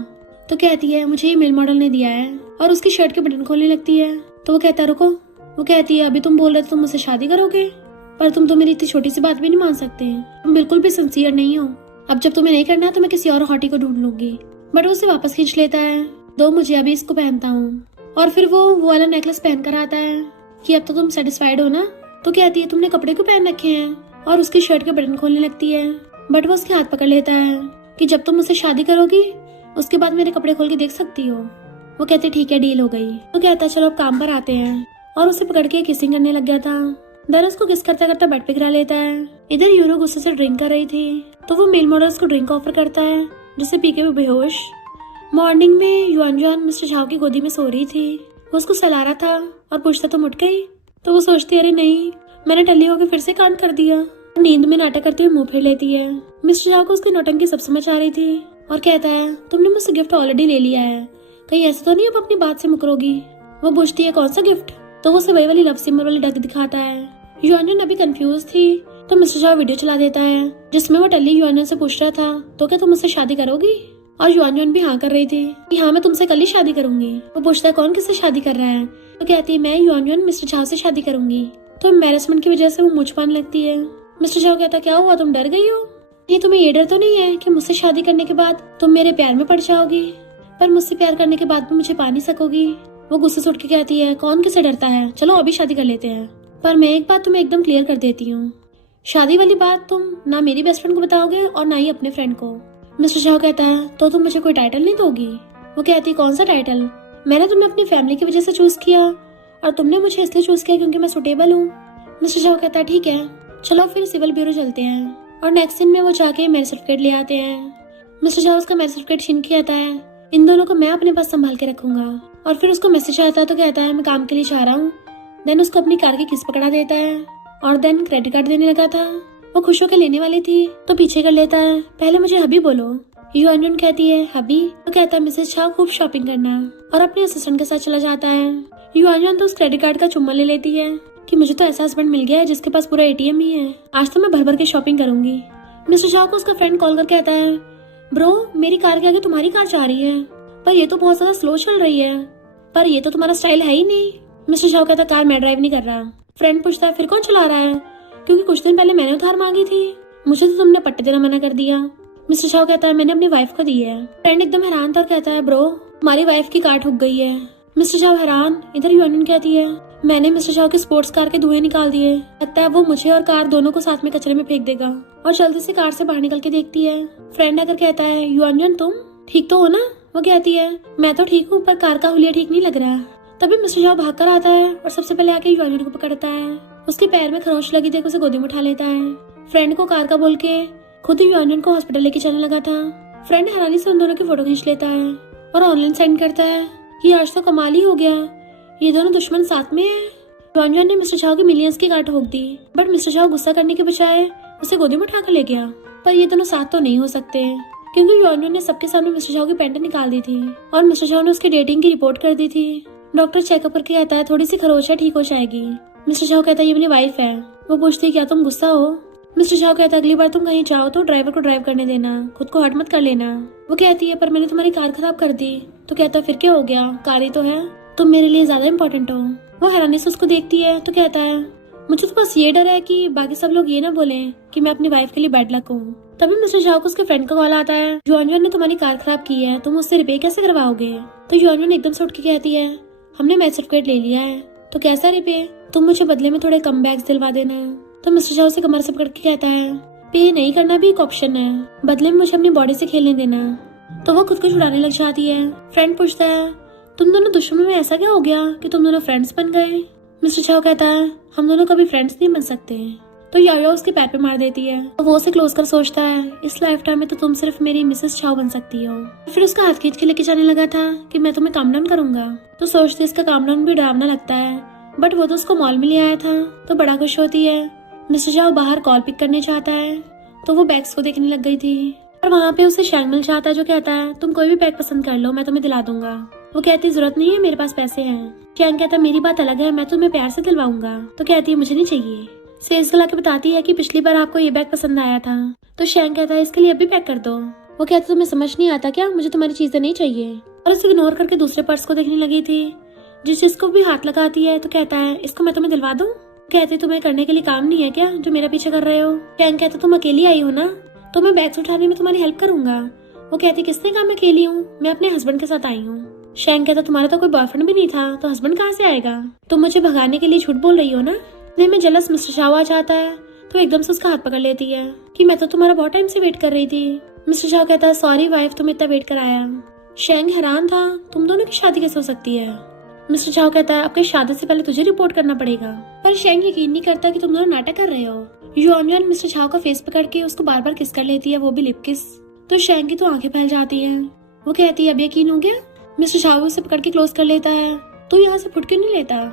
तो कहती है मुझे ये मेल मॉडल ने दिया है, और उसकी शर्ट के बटन खोलने लगती है। तो वो कहता है रुको। वो कहती है अभी तुम बोल रहे थे तुम मुझसे शादी करोगे, पर तुम तो मेरी इतनी छोटी सी बात भी नहीं मान सकते, तुम बिल्कुल भी सिंसियर नहीं हो। अब जब तुम्हें नहीं करना तो मैं किसी और हॉटी को ढूंढ लूंगी। बट वो उसे वापस खींच लेता है। दो मुझे, अभी इसको पहनता हूँ। और फिर वो वाला नेकलेस पहन कर आता है कि अब तो तुम सेटिस्फाइड हो ना। तो कहती है तुमने कपड़े क्यों पहन रखे हैं, और उसकी शर्ट के बटन खोलने लगती है। बट वो उसके हाथ पकड़ लेता है कि जब तुम मुझसे शादी करोगी उसके बाद मेरे कपड़े खोल के देख सकती हो। वो कहती ठीक है, डील हो गई। तो कहता है चलो अब काम पर आते हैं, और उसे पकड़ के किसिंग करने लग गया था। दर उसको किस करता करता बेड पे गिरा लेता है। इधर यूनो गुस्से से ड्रिंक कर रही थी तो वो मेल मॉडल उसको ड्रिंक ऑफर करता है, जिसे पी के वो बेहोश। मॉर्निंग में युआन मिस्टर झाओ की गोदी में सो रही थी। वो उसको सहला रहा था और पूछता तुम उठ गई। तो वो सोचती अरे नहीं, मैंने टल्ली होकर फिर से कांड कर दिया। नींद में नाटक करते हुए मुंह फेर लेती है। मिस्टर झाओ को उसकी नौटंकी सब समझ आ रही थी और कहता है तुमने मुझसे गिफ्ट ऑलरेडी ले लिया है, कहीं ऐसा तो नहीं अब अपनी बात से मुकरोगी। वो पूछती है कौन सा गिफ्ट। तो वो उसे वही वाली लव सिंबल वाली डक दिखाता है। युआन अभी कंफ्यूज थी तो मिस्टर झाओ वीडियो चला देता है जिसमें वो टल्ली युआन से पूछ रहा था तो क्या तुम मुझसे शादी करोगी। और युआन भी हाँ कर रही थी कि हाँ मैं तुमसे कल ही शादी करूंगी। वो पूछता है कौन किससे शादी कर रहा है। तो कहती है मैं युआन मिस्टर झाओ से शादी करूंगी। तो एम्बैरेसमेंट की वजह से वो मुझ पाने लगती है। मिस्टर झाओ कहता क्या हुआ, तुम डर गई हो। ये तुम्हें ये डर तो नहीं है कि मुझसे शादी करने के बाद तुम मेरे प्यार में पड़ जाओगी, पर मुझसे प्यार करने के बाद भी मुझे पा नहीं सकोगी। वो गुस्से से उठ के कहती है कौन किसे डरता है, चलो अभी शादी कर लेते हैं। पर मैं एक बात तुम्हें एकदम क्लियर कर देती हूँ, शादी वाली बात तुम ना मेरी बेस्ट फ्रेंड को बताओगे और ना ही अपने फ्रेंड को। मिस्टर झाओ कहता है तो तुम मुझे कोई टाइटल नहीं दोगी। वो कहती है कौन सा टाइटल, मैंने तुम्हें अपनी फैमिली की वजह से चूज किया और तुमने मुझे इसलिए चूज किया क्योंकि मैं सुटेबल हूँ। मिस्टर झाओ कहता है ठीक है, चलो फिर सिविल ब्यूरो चलते हैं। और नेक्स्ट दिन में वो जाके मैरिज सर्टिफिकेट ले आते हैं। मिस्टर झाओ उसका मैरिज सर्टिफिकेट छीन के कहता है इन दोनों को मैं अपने पास संभाल के रखूंगा। और फिर उसको मैसेज आता है तो कहता है मैं काम के लिए जा रहा हूँ। देन उसको अपनी कार की किस्त पकड़ा देता है और देन क्रेडिट कार्ड देने लगा था। वो खुश होकर लेने वाली थी तो पीछे कर लेता है, पहले मुझे हबी बोलो। युआन कहती है हबी। तो कहता है मिसेस झाओ खूब शॉपिंग करना, और अपने असिस्टेंट के साथ चला जाता है। युआन तो उस क्रेडिट कार्ड का चुम्मा ले लेती है कि मुझे तो ऐसा हस्बैंड मिल गया है जिसके पास पूरा एटीएम ही है, आज तो मैं भर भर के शॉपिंग करूंगी। मिस्टर झाओ को उसका फ्रेंड कॉल कर कहता है ब्रो मेरी कार के आगे तुम्हारी कार जा रही है, पर ये तो बहुत ज्यादा स्लो चल रही है, पर ये तो तुम्हारा स्टाइल है ही नहीं। मिस्टर झाओ कहता कार मैं ड्राइव नहीं कर रहा। फ्रेंड पूछता है फिर कौन चला रहा है, क्योंकि कुछ दिन पहले मैंने उधार मांगी थी, मुझे तो तुमने पट्टे देना मना कर दिया। मिस्टर झाओ कहता है मैंने अपनी वाइफ को दी है। फ्रेंड एकदम हैरान था और कहता है ब्रो हमारी वाइफ की कार ठुक गई है। मिस्टर झाओ हैरान। इधर युआन कहती है मैंने मिस्टर झाओ की स्पोर्ट्स कार के धुएं निकाल दिए, लगता है वो मुझे और कार दोनों को साथ में कचरे में फेंक देगा। और जल्दी से कार से बाहर निकल के देखती है। फ्रेंड आकर कहता है युआन तुम ठीक तो हो ना। वो कहती है मैं तो ठीक हूँ, पर कार का हुलिया ठीक नहीं लग रहा। तभी मिस्टर झाओ भाग कर आता है और सबसे पहले आके युआन को पकड़ता है। उसके पैर में खरोंच लगी देख उसे गोदी में उठा लेता है। फ्रेंड को कार का बोल के खुद युआन को हॉस्पिटल लेके चलने लगा था। फ्रेंड हैरानी से उन दोनों की फोटो खींच लेता है और ऑनलाइन सेंड करता है कि आज तो कमाल ही हो गया, ये दोनों दुश्मन साथ में है। युआन ने मिस्टर झाओ की मिलियंस की कार ठोक दी, बट मिस्टर झाओ गुस्सा करने के बजाय उसे गोदी में उठाकर ले गया। पर ये दोनों साथ तो नहीं हो सकते, क्योंकि युआन ने सबके सामने मिस्टर झाओ की पैंट निकाल दी थी और मिस्टर झाओ ने उसकी डेटिंग की रिपोर्ट कर दी थी। डॉक्टर चेकअप करके कहता है थोड़ी सी खरोच है, ठीक हो जाएगी। मिस्टर झाओ कहता है ये मेरी वाइफ है। वो पूछती है क्या तुम गुस्सा हो। मिस्टर झाओ कहता है अगली बार तुम कहीं जाओ तो ड्राइवर को ड्राइव करने देना, खुद को हर्ट मत कर लेना। वो कहती है पर मैंने तुम्हारी कार खराब कर दी। तो कहता है फिर क्या हो गया, कार ही तो है, तुम मेरे लिए ज्यादा इम्पोर्टेंट हो। वो हैरानी से उसको देखती है तो कहता है मुझे तो बस ये डर है कि बाकी सब लोग ये ना बोलें कि मैं अपनी वाइफ के लिए बैड लक हूँ। तभी मिस्टर झाओ को उसके फ्रेंड का कॉल आता है युआन ने तुम्हारी कार खराब की है, तुम उससे रिपेयर कैसे करवाओगे। तो युआन एकदम से उठ के कहती है हमने मैच सर्टिफिकेट ले लिया है, तो कैसा रिपेयर, तुम मुझे बदले में थोड़े कम बैग्स दिलवा देना। तो मिस्टर झाओ से कमर से पकड़ के कहता है पे नहीं करना भी एक ऑप्शन है, बदले में मुझे अपनी बॉडी से खेलने देना। तो वो खुद को छुड़ाने लग जाती है। फ्रेंड पूछता है तुम दोनों दुश्मनों में ऐसा क्या हो गया कि तुम दोनों फ्रेंड्स बन गए। मिस्टर झाओ कहता है हम दोनों कभी फ्रेंड्स नहीं बन सकते। तो याया उसके पैर पे मार देती है। तो वो उसे क्लोज कर सोचता है इस लाइफ टाइम में तो तुम सिर्फ मेरी मिसेस झाओ बन सकती हो। फिर उसका हाथ खींच के लेके जाने लगा था कि मैं तुम्हें काम डाउन करूंगा। तो सोचते इसका काम डाउन भी डरावना लगता है, बट वो तो उसको मॉल में ले आया था तो बड़ा खुश होती है। मिस्टर झाओ बाहर कॉल पिक करने चाहता है तो वो बैग्स को देखने लग गई थी और वहाँ पे उसे शैंग मिल जाता है जो कहता है तुम कोई भी बैग पसंद कर लो, मैं तुम्हें दिला दूंगा। वो कहती जरूरत नहीं है, मेरे पास पैसे हैं। शैंग कहता मेरी बात अलग है, मैं तुम्हें प्यार से दिलवाऊंगा। तो कहती है मुझे नहीं चाहिए। सेल्स गर्ल आके बताती है कि पिछली बार आपको ये बैग पसंद आया था। तो शैंग कहता है इसके लिए अभी पैक कर दो। वो कहती तुम्हें समझ नहीं आता क्या, मुझे तुम्हारी चीजें नहीं चाहिए। और उसे इग्नोर करके दूसरे पर्स को देखने लगी थी। जिस चीज को भी हाथ लगाती है तो कहता है इसको मैं तुम्हें दिलवा दूं। कहते तुम्हें करने के लिए काम नहीं है क्या जो मेरा पीछे कर रहे हो। शैंग कहता तुम अकेली आई हो ना, तो मैं बैग्स उठाने में तुम्हारी हेल्प करूंगा। वो कहती किसने कहा मैं अकेली हूँ, मैं अपने हस्बैंड के साथ आई हूँ। शैंग कहता तुम्हारा तो कोई बॉयफ्रेंड भी नहीं था, तो हस्बैंड कहाँ से आएगा? तुम मुझे भगाने के लिए झूठ बोल रही हो ना। नहीं, मैं जलस मिस्टर शाओ आ जाता है तो एकदम से उसका हाथ पकड़ लेती है कि मैं तो तुम्हारा बहुत टाइम से वेट कर रही थी। मिस्टर शाओ कहता है सॉरी वाइफ, तुम इतना वेट कराया। शैंग हैरान था, तुम दोनों की शादी कैसे हो सकती है? मिस्टर शाओ कहता है आपके शादी से पहले तुझे रिपोर्ट करना पड़ेगा। पर शैंग यकीन नहीं करता कि तुम दोनों नाटक कर रहे हो। युआनयुआन मिस्टर शाओ का फेस पकड़ के उसको बार बार किस कर लेती है, वो भी लिप किस। तो शैंग की तो आंखें फैल जाती हैं। वो कहती है अब यकीन हो गया। मिस्टर शाओ उसे पकड़ के क्लोज कर लेता है। तो यहाँ से फुट क्यों नहीं लेता?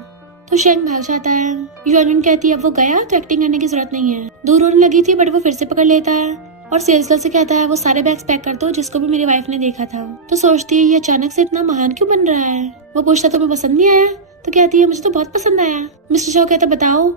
तो शैंग भाग जाता है। युआनयुआन कहती है अब वो गया तो एक्टिंग करने की जरूरत नहीं है। दूर होने लगी थी बट वो फिर से पकड़ लेता है और सेल्स गर्ल से कहता है वो सारे बैग्स पैक कर दो जिसको भी मेरी वाइफ ने देखा था। तो सोचती है ये अचानक से इतना महान क्यों बन रहा है। वो पूछता तुम्हें पसंद नहीं आया? तो कहती है मुझे तो बहुत पसंद आया। मिस्टर शाओ कहता बताओ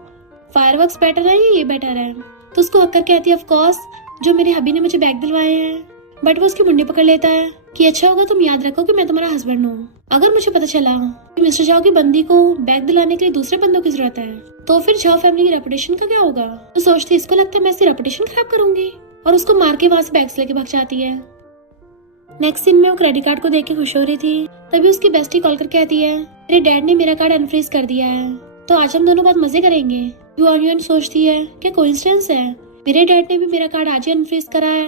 फायरवर्क्स बेटर है या ये बेटर है? तो उसको हक्कर कहती है ऑफ कोर्स, जो मेरे हबी ने मुझे बैग दिलवाए हैं। बट वो उसकी मुंडी पकड़ लेता है कि अच्छा होगा तुम याद रखो कि मैं तुम्हारा हस्बैंड हूँ। अगर मुझे पता चला कि मिस्टर शाओ की बंदी को बैग दिलाने के लिए दूसरे बंदों की जरूरत है तो फिर शाओ फैमिली की रेपुटेशन का क्या होगा? तो सोचती इसको लगता है मैं इसकी रेपुटेशन खराब करूंगी और उसको मार के वहां से बैग्स लेके भाग जाती है। नेक्स्ट सीन में वो क्रेडिट कार्ड को देख के खुश हो रही थी, तभी उसकी बेस्टी कॉल कर कहती है मेरे डैड ने मेरा कार्ड अनफ्रीज कर दिया है, तो आज हम दोनों बहुत मजे करेंगे। युआनयुआन सोचती है क्या कोइंसिडेंस है, मेरे डैड ने भी मेरा कार्ड आज ही अनफ्रीज करा है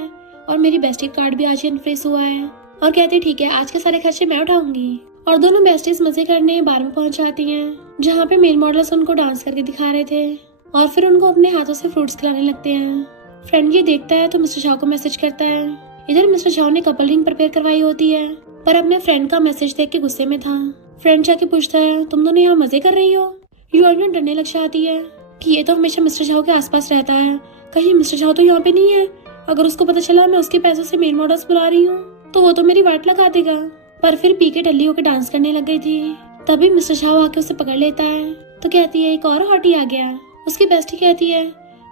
और मेरी बेस्टी कार्ड भी आज ही अनफ्रीज हुआ है। और कहती ठीक है आज के सारे खर्चे मैं उठाऊंगी। और दोनों बेस्टीज मजे करने बार में पहुंच जाती हैं जहाँ पे मेल मॉडल्स उनको डांस करके दिखा रहे थे और फिर उनको अपने हाथों से फ्रूट्स खिलाने लगते हैं। फ्रेंड ये देखता है तो मिस्टर शाओ को मैसेज करता है। इधर मिस्टर शाओ ने कपल रिंग प्रिपेयर करवाई होती है पर अपने फ्रेंड का मैसेज देख के गुस्से में था। फ्रेंड जाके पूछता है तुम दोनों यहाँ मजे कर रही हो? युआनयुआन डरने लग जाती है कि ये तो हमेशा मिस्टर शाओ के आसपास रहता है, कहीं मिस्टर शाओ तो यहाँ पे नहीं है। अगर उसको पता चला मैं उसके पैसों से मेल मॉडल्स बुला रही हूँ तो वो तो मेरी वाट लगा देगा। पर फिर पी के टल्ली होकर डांस करने लग गई थी। तभी मिस्टर शाओ आके उसे पकड़ लेता है तो कहती है एक और हॉटी आ गया। उसकी बेस्टी कहती है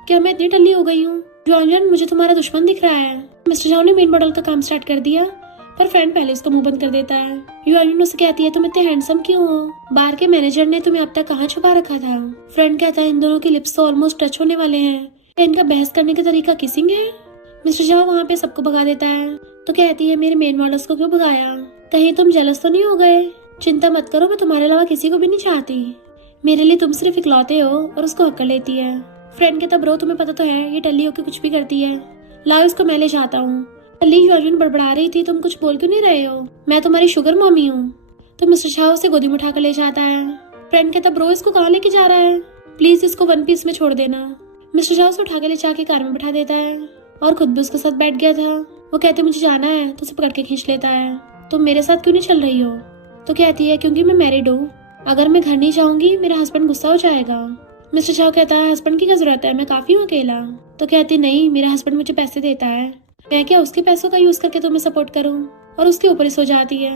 क्या मैं इतनी टल्ली हो गई हूँ? युआनयुआन मुझे तुम्हारा दुश्मन दिख रहा है। मिस्टर शाओ ने मेल मॉडल का काम स्टार्ट कर दिया पर फ्रेंड पहले उसका मुंह बंद कर देता है। युआनयुआन उससे कहती है तुम इतने हैंडसम क्यों हो? बार के मैनेजर ने तुम्हें अब तक कहाँ छुपा रखा था? फ्रेंड कहता है इन दोनों की लिप्स तो ऑलमोस्ट टच होने वाले हैं, इनका बहस करने का तरीका किसिंग है। मिस्टर शाओ वहाँ पे सबको भगा देता है तो कहती है मेरे मेल मॉडल्स को क्यों भगाया? कहीं तुम जेलस तो नहीं हो गए? चिंता मत करो, मैं तुम्हारे अलावा किसी को भी नहीं चाहती, मेरे लिए तुम सिर्फ इकलौते हो। और उसको हक कर लेती है। फ्रेंड कहता ब्रो तुम्हें पता तो है ये टल्ली होकर कुछ भी करती है, लाओ इसको मैं ले जाता हूँ। टल्ली युआनयुआन बड़बड़ा रही थी तुम कुछ बोल क्यों नहीं रहे हो, मैं तुम्हारी शुगर मॉमी हूँ। तो मिस्टर शाओ उसे गोदी में उठाकर ले जाता है। फ्रेंड कहता ब्रो इसको कहाँ लेके जा रहा है, प्लीज इसको वन पीस में छोड़ देना। मिस्टर शाओ उसे उठा के ले जाके कार में बैठा देता है और खुद भी उसके साथ बैठ गया था। वो कहते मुझे जाना है तो उसे पकड़ के खींच लेता है। तुम मेरे साथ क्यों नहीं चल रही हो? तो कहती है क्योंकि मैं मैरिड हूँ, अगर मैं घर नहीं जाऊंगी मेरा हस्बैंड गुस्सा हो जाएगा। मिस्टर शाओ कहता है हस्बैंड की क्या जरूरत है, मैं काफी हूँ अकेला। तो कहती नहीं मेरा हस्बैंड मुझे पैसे देता है, मैं क्या उसके पैसों का यूज करके तुम्हें सपोर्ट करूँ? और उसके ऊपर ही सो जाती है।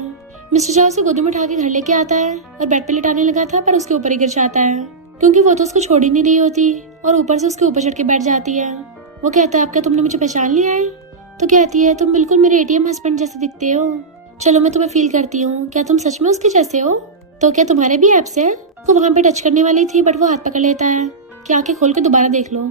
मिस्टर शाओ उसे गोदी में उठा के घर लेके आता है और बेड पे लिटाने लगा था पर उसके ऊपर ही गिर जाता है क्योंकि वो तो उसको छोड़ ही नहीं रही होती और ऊपर से उसके ऊपर चढ़ के बैठ जाती है। वो कहता है अब क्या तुमने मुझे पहचान लिया है? तो कहती है तुम बिल्कुल मेरे एटीएम हस्बैंड जैसे दिखते हो, चलो मैं तुम्हें फील करती हूँ, क्या तुम सच में उसके जैसे हो? तो क्या तुम्हारे भी एप्स है? वो वहाँ पे टच करने वाली थी बट वो हाथ पकड़ लेता है कि आंखें खोल के दोबारा देख लो,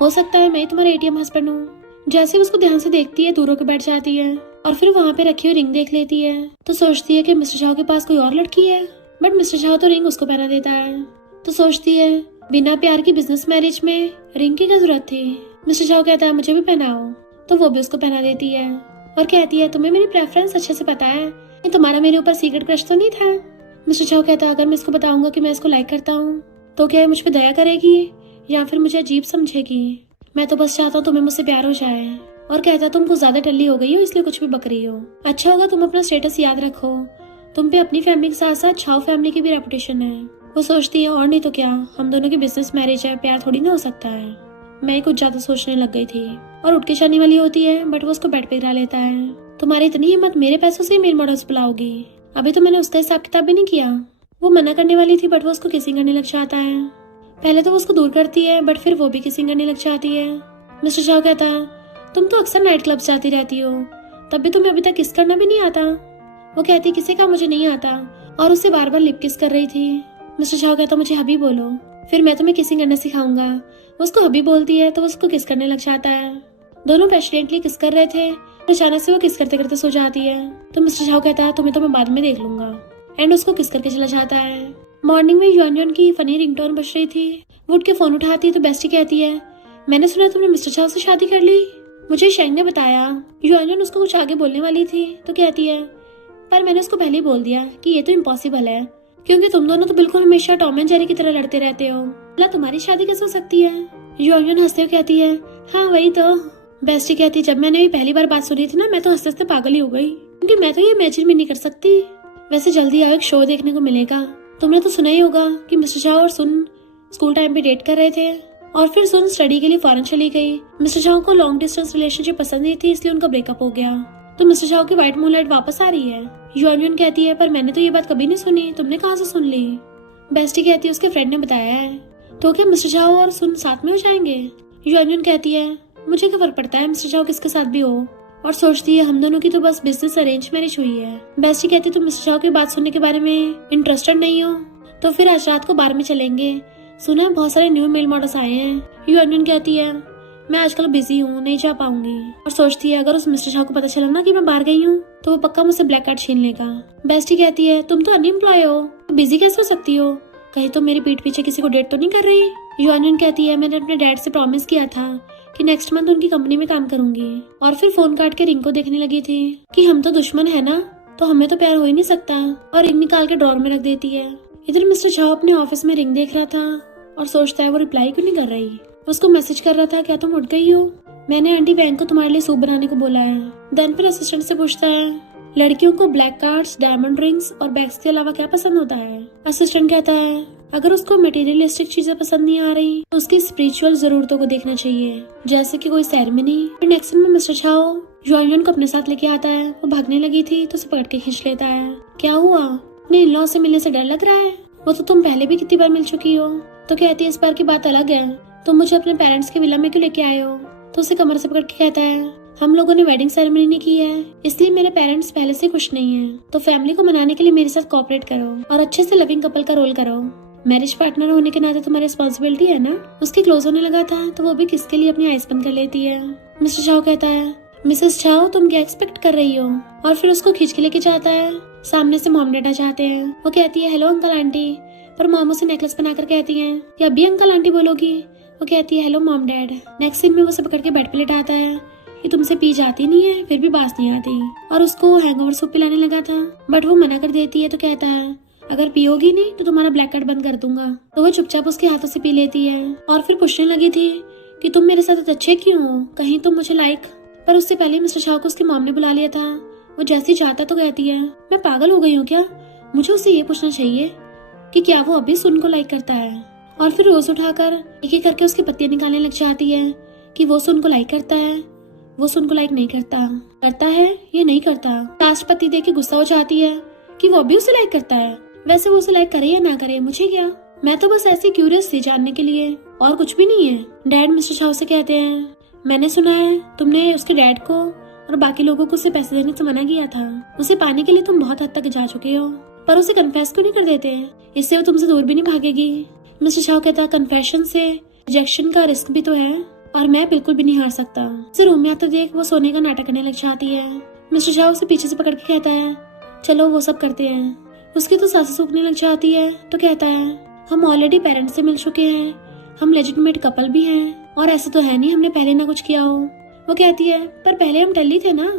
हो सकता है मैं तुम्हारा एटीएम हस्बैंड हूँ। जैसे उसको ध्यान से देखती है दूर होकर बैठ जाती है और फिर वहाँ पे रखी हुई रिंग देख लेती है तो सोचती है कि मिस्टर शाओ के पास कोई और लड़की है, बट मिस्टर शाओ तो रिंग उसको पहना देता है। तो सोचती है बिना प्यार की बिजनेस मैरिज में रिंग की क्या जरूरत थी। मिस्टर शाओ कहता है मुझे भी पहनाओ, तो वो भी उसको पहना देती है और कहती है तुम्हें मेरी प्रेफरेंस अच्छे से पता है, ये तुम्हारा मेरे ऊपर सीक्रेट क्रश तो नहीं था? मिस्टर शाओ कहता है अगर मैं इसको बताऊंगा कि मैं इसको लाइक करता हूँ तो क्या मुझ पर दया करेगी या फिर मुझे अजीब समझेगी? मैं तो बस चाहता हूँ तुम्हें मुझसे प्यार हो जाए। और कहता तुम कुछ ज्यादा टल्ली हो गई हो इसलिए कुछ भी बक रही हो, अच्छा होगा तुम अपना स्टेटस याद रखो, तुम पे अपनी फैमिली के साथ साथ छाओ फैमिली की भी रेपुटेशन है। वो सोचती है और नहीं तो क्या, हम दोनों की बिजनेस मैरिज है, प्यार थोड़ी ना हो सकता है। मैं कुछ ज्यादा सोचने लग गई थी और उठ के जाने वाली होती है बट वो उसको बेड पे गिरा लेता है। तुम्हारी इतनी हिम्मत, मेरे पैसों से मेल मॉडल्स बुलाओगी? अभी तो मैंने उसका हिसाब किताब भी नहीं किया। वो मना करने वाली थी बट वो उसको किसिंग करने लग जाता है। पहले तो वो उसको दूर करती है बट फिर वो भी किसिंग करने लग जाती है। मिस्टर शाओ कहता है तुम तो अक्सर नाइट क्लब जाती रहती हो, तब भी तुम्हें अभी तक किस करना भी नहीं आता। वो कहती किसी का मुझे नहीं आता और उससे बार बार लिप किस कर रही थी। मिस्टर शाओ कहता मुझे हबी बोलो, फिर मैं तुम्हें किसिंग करना सिखाऊंगा। वो उसको हबी बोलती है तो वो उसको किस करने लग जाता है। दोनों पैशनेटली किस कर रहे थे। अचानक से वो किस करते करते सो जाती है। तो मिस्टर झाओ कहता है तुम्हें तो मैं बाद में देख लूंगा, एंड उसको किस करके चला जाता है। मॉर्निंग में युआन की फनी रिंगटोन बज रही थी। वो उठ के फोन उठाती है तो बेस्टी कहती है मैंने सुना तुमने मिस्टर झाओ से शादी कर ली। मुझे शेंग ने बताया। युआन उसको कुछ आगे बोलने वाली थी तो कहती है पर मैंने उसको पहले ही बोल दिया कि ये तो इम्पॉसिबल है, क्योंकि तुम दोनों तो बिल्कुल हमेशा टॉम एंड जेरी की तरह लड़ते रहते हो। भला तुम्हारी शादी कैसे हो सकती है। युआन हंसते हुए कहती है हाँ वही तो। बेस्टी कहती है जब मैंने ये पहली बार बात सुनी थी ना, मैं तो हंसते हंसते पागल ही हो गई, क्योंकि मैं तो ये इमेजिन भी नहीं कर सकती। वैसे जल्दी आओ, एक शो देखने को मिलेगा। तुमने तो सुना ही होगा कि मिस्टर झाओ और सुन स्कूल टाइम पे डेट कर रहे थे, और फिर सुन स्टडी के लिए फॉरेन चली गई। मिस्टर झाओ को लॉन्ग डिस्टेंस रिलेशनशिप पसंद नहीं थी, इसलिए उनका ब्रेकअप हो गया। तो मिस्टर झाओ की व्हाइट मूनलाइट वापस आ रही है। युआन कहती है पर मैंने तो ये बात कभी नहीं सुनी, तुमने कहाँ से सुन ली। बेस्टी कहती है उसके फ्रेंड ने बताया है। तो क्या मिस्टर झाओ और सुन साथ में हो जाएंगे। युआन कहती है मुझे क्या फर्क पड़ता है मिस्टर झाओ किसके साथ भी हो, और सोचती है हम दोनों की तो बस बिजनेस अरेंज मैरिज हुई है। बेस्टी कहती है तुम मिस्टर झाओ की बात सुनने के बारे में इंटरेस्टेड नहीं हो, तो फिर आज रात को बार में चलेंगे। सुना है बहुत सारे न्यू मेल मॉडल्स आए हैं। युआन कहती है मैं आजकल बिजी हूँ, नहीं जा पाऊंगी, और सोचती है अगर उस मिस्टर झाओ को पता चला ना कि मैं बाहर गई हूँ तो वो पक्का मुझसे ब्लैक कार्ड छीन लेगा। बेस्टी कहती है तुम तो अनएम्प्लॉय हो, तो बिजी कैसे हो सकती हो, कहीं तो मेरी पीठ पीछे किसी को डेट तो नहीं कर रही। युआन कहती है मैंने अपने डैड से प्रॉमिस किया था कि नेक्स्ट मंथ उनकी कंपनी में काम करूंगी, और फिर फोन काट के रिंग को देखने लगी थी कि हम तो दुश्मन है ना, तो हमें तो प्यार हो ही नहीं सकता, और रिंग निकाल के ड्रॉर में रख देती है। इधर मिस्टर झाओ अपने ऑफिस में रिंग देख रहा था और सोचता है वो रिप्लाई क्यों नहीं कर रही। उसको मैसेज कर रहा था क्या तुम उठ गई हो, मैंने आंटी वैंग को तुम्हारे लिए सूप बनाने को बोला है। देन फिर असिस्टेंट से पूछता है लड़कियों को ब्लैक कार्ड्स, डायमंड रिंग्स और बैग्स के अलावा क्या पसंद होता है। असिस्टेंट कहता है अगर उसको मटेरियलिस्टिक चीजें पसंद नहीं आ रही तो उसकी स्पिरिचुअल जरूरतों को देखना चाहिए, जैसे कि कोई सेरेमनी। नेक्स्ट में मिस्टर झाओ युआन को अपने साथ लेके आता है। वो भागने लगी थी तो उसे पकड़ के खींच लेता है। क्या हुआ, अपने इन लॉ से मिलने से डर लग रहा है, वो तो तुम पहले भी कितनी बार मिल चुकी हो। तो कहती है इस बार की बात अलग है, तुम मुझे अपने पेरेंट्स के विला में क्यों लेके आए हो। तो उसे कमर से पकड़ के कहता है हम लोगों ने वेडिंग सेरेमनी नहीं की है, इसलिए मेरे पेरेंट्स पहले से खुश नहीं है, तो फैमिली को मनाने के लिए मेरे साथ कोऑपरेट करो और अच्छे से लविंग कपल का रोल करो। मैरिज पार्टनर होने के नाते तुम्हारी रिस्पॉन्सिबिलिटी है ना। उसके क्लोज होने लगा था तो वो भी किसके लिए अपनी आइज बंद कर लेती है। मिस्टर झाओ कहता है मिसेस झाओ तुम क्या एक्सपेक्ट कर रही हो, और फिर उसको खींच के लेके जाता है। सामने से मॉम डैड आ जाते हैं। वो कहती है हेलो अंकल आंटी, पर मॉम उसे नेकलेस बनाकर कहती है या अभी अंकल आंटी बोलोगी। वो कहती है hello mom dad. Next scene में वो सब पकड़ के बेड पे लेटाता है कि तुमसे पी जाती नहीं है फिर भी बात नहीं आती, और उसको हैंगओवर सूप पिलाने लगा था, बट वो मना कर देती है। तो कहता है अगर पियोगी नहीं तो तुम्हारा ब्लैक कार्ड बंद कर दूंगा। तो वो चुपचाप उसके हाथों से पी लेती है, और फिर पूछने लगी थी कि तुम मेरे साथ अच्छे क्यों हो, कहीं तुम मुझे लाइक। पर उससे पहले मिस्टर झाओ को उसकी मॉम ने बुला लिया था। वो जैसे ही जाता तो कहती है मैं पागल हो गई हूँ क्या, मुझे उससे ये पूछना चाहिए कि क्या वो अभी सुन को लाइक करता है। और फिर रोज उठाकर एक एक करके उसकी पत्तियां निकालने लग जाती है कि वो सुन को लाइक करता है, वो सुन को लाइक नहीं करता, करता है या नहीं करता। लास्ट पत्ती देख के गुस्सा हो जाती है कि वो भी उसे लाइक करता है। वैसे वो उसे लाइक करे या ना करे मुझे क्या, मैं तो बस ऐसी क्यूरियस थी जानने के लिए, और कुछ भी नहीं है। डैड मिस्टर झाओ से कहते हैं मैंने सुना है तुमने उसके डैड को और बाकी लोगों को उसे पैसे देने से मना किया था, उसे पाने के लिए तुम बहुत हद तक जा चुके हो, पर उसे कन्फेस क्यों नहीं कर देते, इससे वो तुमसे दूर भी नहीं भागेगी। मिस्टर झाओ कहता है कन्फेशन से रिजेक्शन का रिस्क भी तो है, और मैं बिल्कुल भी नहीं हार सकता। उसे रूम में आते देख वो सोने का नाटक करने लग जाती है। मिस्टर झाओ उसे पीछे से पकड़ के कहता है चलो वो सब करते हैं। उसकी तो सांसें सूखने लग जाती है। तो कहता है हम ऑलरेडी पेरेंट्स से मिल चुके हैं, हम लेजिटिमेट कपल भी हैं, और ऐसा तो है नहीं हमने पहले ना कुछ किया हो। वो कहती है पर पहले हम टल्ली थे ना।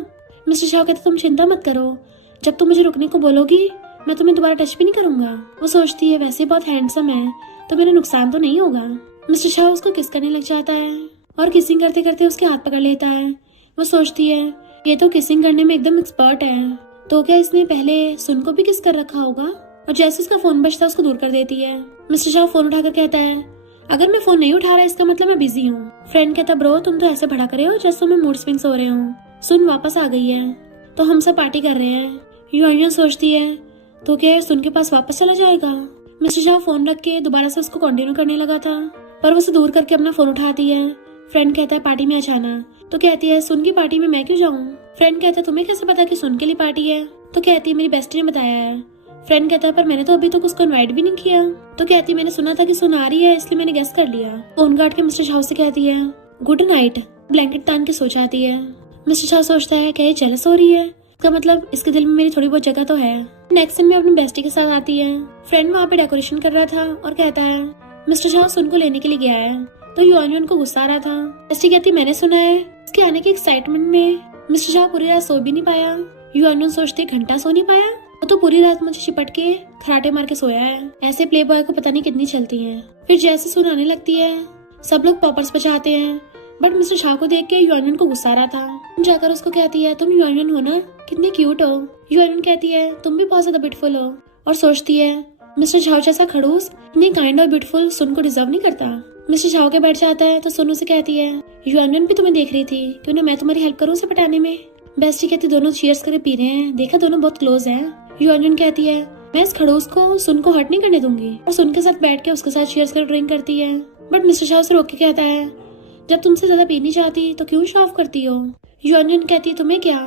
मिस्टर झाओ कहते तुम चिंता मत करो, जब तुम मुझे रुकने को बोलोगी मैं तुम्हें दोबारा टच भी नहीं करूंगा। वो सोचती है वैसे बहुत हैंडसम है तो मेरा नुकसान तो नहीं होगा। मिस्टर झाओ उसको किस करने लग जाता है और किसिंग करते करते उसके हाथ पकड़ लेता है। वो सोचती है ये तो किसिंग करने में एकदम एक्सपर्ट है, तो क्या इसने पहले सुन को भी किस कर रखा होगा। और जैसे उसका फोन बजता उसको दूर कर देती है। मिस्टर झाओ फोन उठाकर कहता है अगर मैं फोन नहीं उठा रहा इसका मतलब मैं बिजी हूँ। फ्रेंड कहता ब्रो तुम तो ऐसे भड़क रहे हो जैसे तुम्हें मूड स्विंग्स हो रहे हो, सुन वापस आ गई है तो हम सब पार्टी कर रहे हैं। युआन सोचती है तो क्या सुन के पास वापस चला जाएगा। मिस्टर झाओ फोन रख के दोबारा से उसको कंटिन्यू करने लगा था, पर वो उसे दूर करके अपना फोन उठाती है। फ्रेंड कहता है पार्टी में आ जाना। तो कहती है सुन की पार्टी में मैं क्यों जाऊँ। फ्रेंड कहता है तुम्हें कैसे पता कि सुन के लिए पार्टी है। तो कहती है मेरी बेस्टी ने बताया है। फ्रेंड कहता है पर मैंने तो अभी तक उसको इनवाइट भी नहीं किया। तो कहती है मैंने सुना था कि सुन आ रही है इसलिए मैंने गेस कर लिया। फोन काट के मिस्टर झाओ से कहती है गुड नाइट। ब्लैंकेट तान के सो जाती है। मिस्टर शाह सोचता है क्या ये जेलस हो रही है, इसका मतलब इसके दिल में मेरी थोड़ी बहुत जगह तो है। नेक्स्ट दिन में अपनी बेस्टी के साथ आती है। फ्रेंड वहाँ पे डेकोरेशन कर रहा था और कहता है मिस्टर शाह सुन को लेने के लिए गया है। तो युआन को गुस्सा आ रहा था। बेस्टी कहती मैंने सुना है इसके आने की एक्साइटमेंट में मिस्टर शाह पूरी रात सो भी नहीं पाया। युआन सोचते घंटा सो नहीं पाया, वो तो पूरी रात मुझे चिपट के खराटे मार के सोया है। ऐसे प्ले बॉय को पता नहीं कितनी चलती है। फिर जैसे सुन आने लगती है सब लोग पॉपर्स बजाते हैं, बट मिस्टर शाह को देख के युआन को गुस्सा आ रहा था। जाकर उसको कहती है तुम युआन हो ना, कितनी क्यूट हो। युआन कहती है तुम भी बहुत ज्यादा ब्यूटीफुल हो, और सोचती है मिस्टर शाह जैसा खड़ूस इतनी काइंड और ब्यूटीफुल सुन को डिजर्व नहीं करता। मिस्टर शाह के बैठ जाता है तो सुन उसे कहती है युआन भी तुम्हें देख रही थी, क्यों ना मैं तुम्हारी हेल्प करूँ उसे पटाने में। बेस्टी कहती दोनों चीयर्स करके पी रहे हैं, देखा दोनों बहुत क्लोज हैं। युआन कहती है मैं इस खड़ूस को सुन को हर्ट नहीं करने दूंगी, और सुन के साथ बैठ के उसके साथ चीयर्स कर ड्रिंक करती है। बट मिस्टर शाह उसे रोक के कहता है जब तुमसे ज्यादा पीनी चाहती तो क्यों शो ऑफ करती हो। युआन कहती है तुम्हें क्या,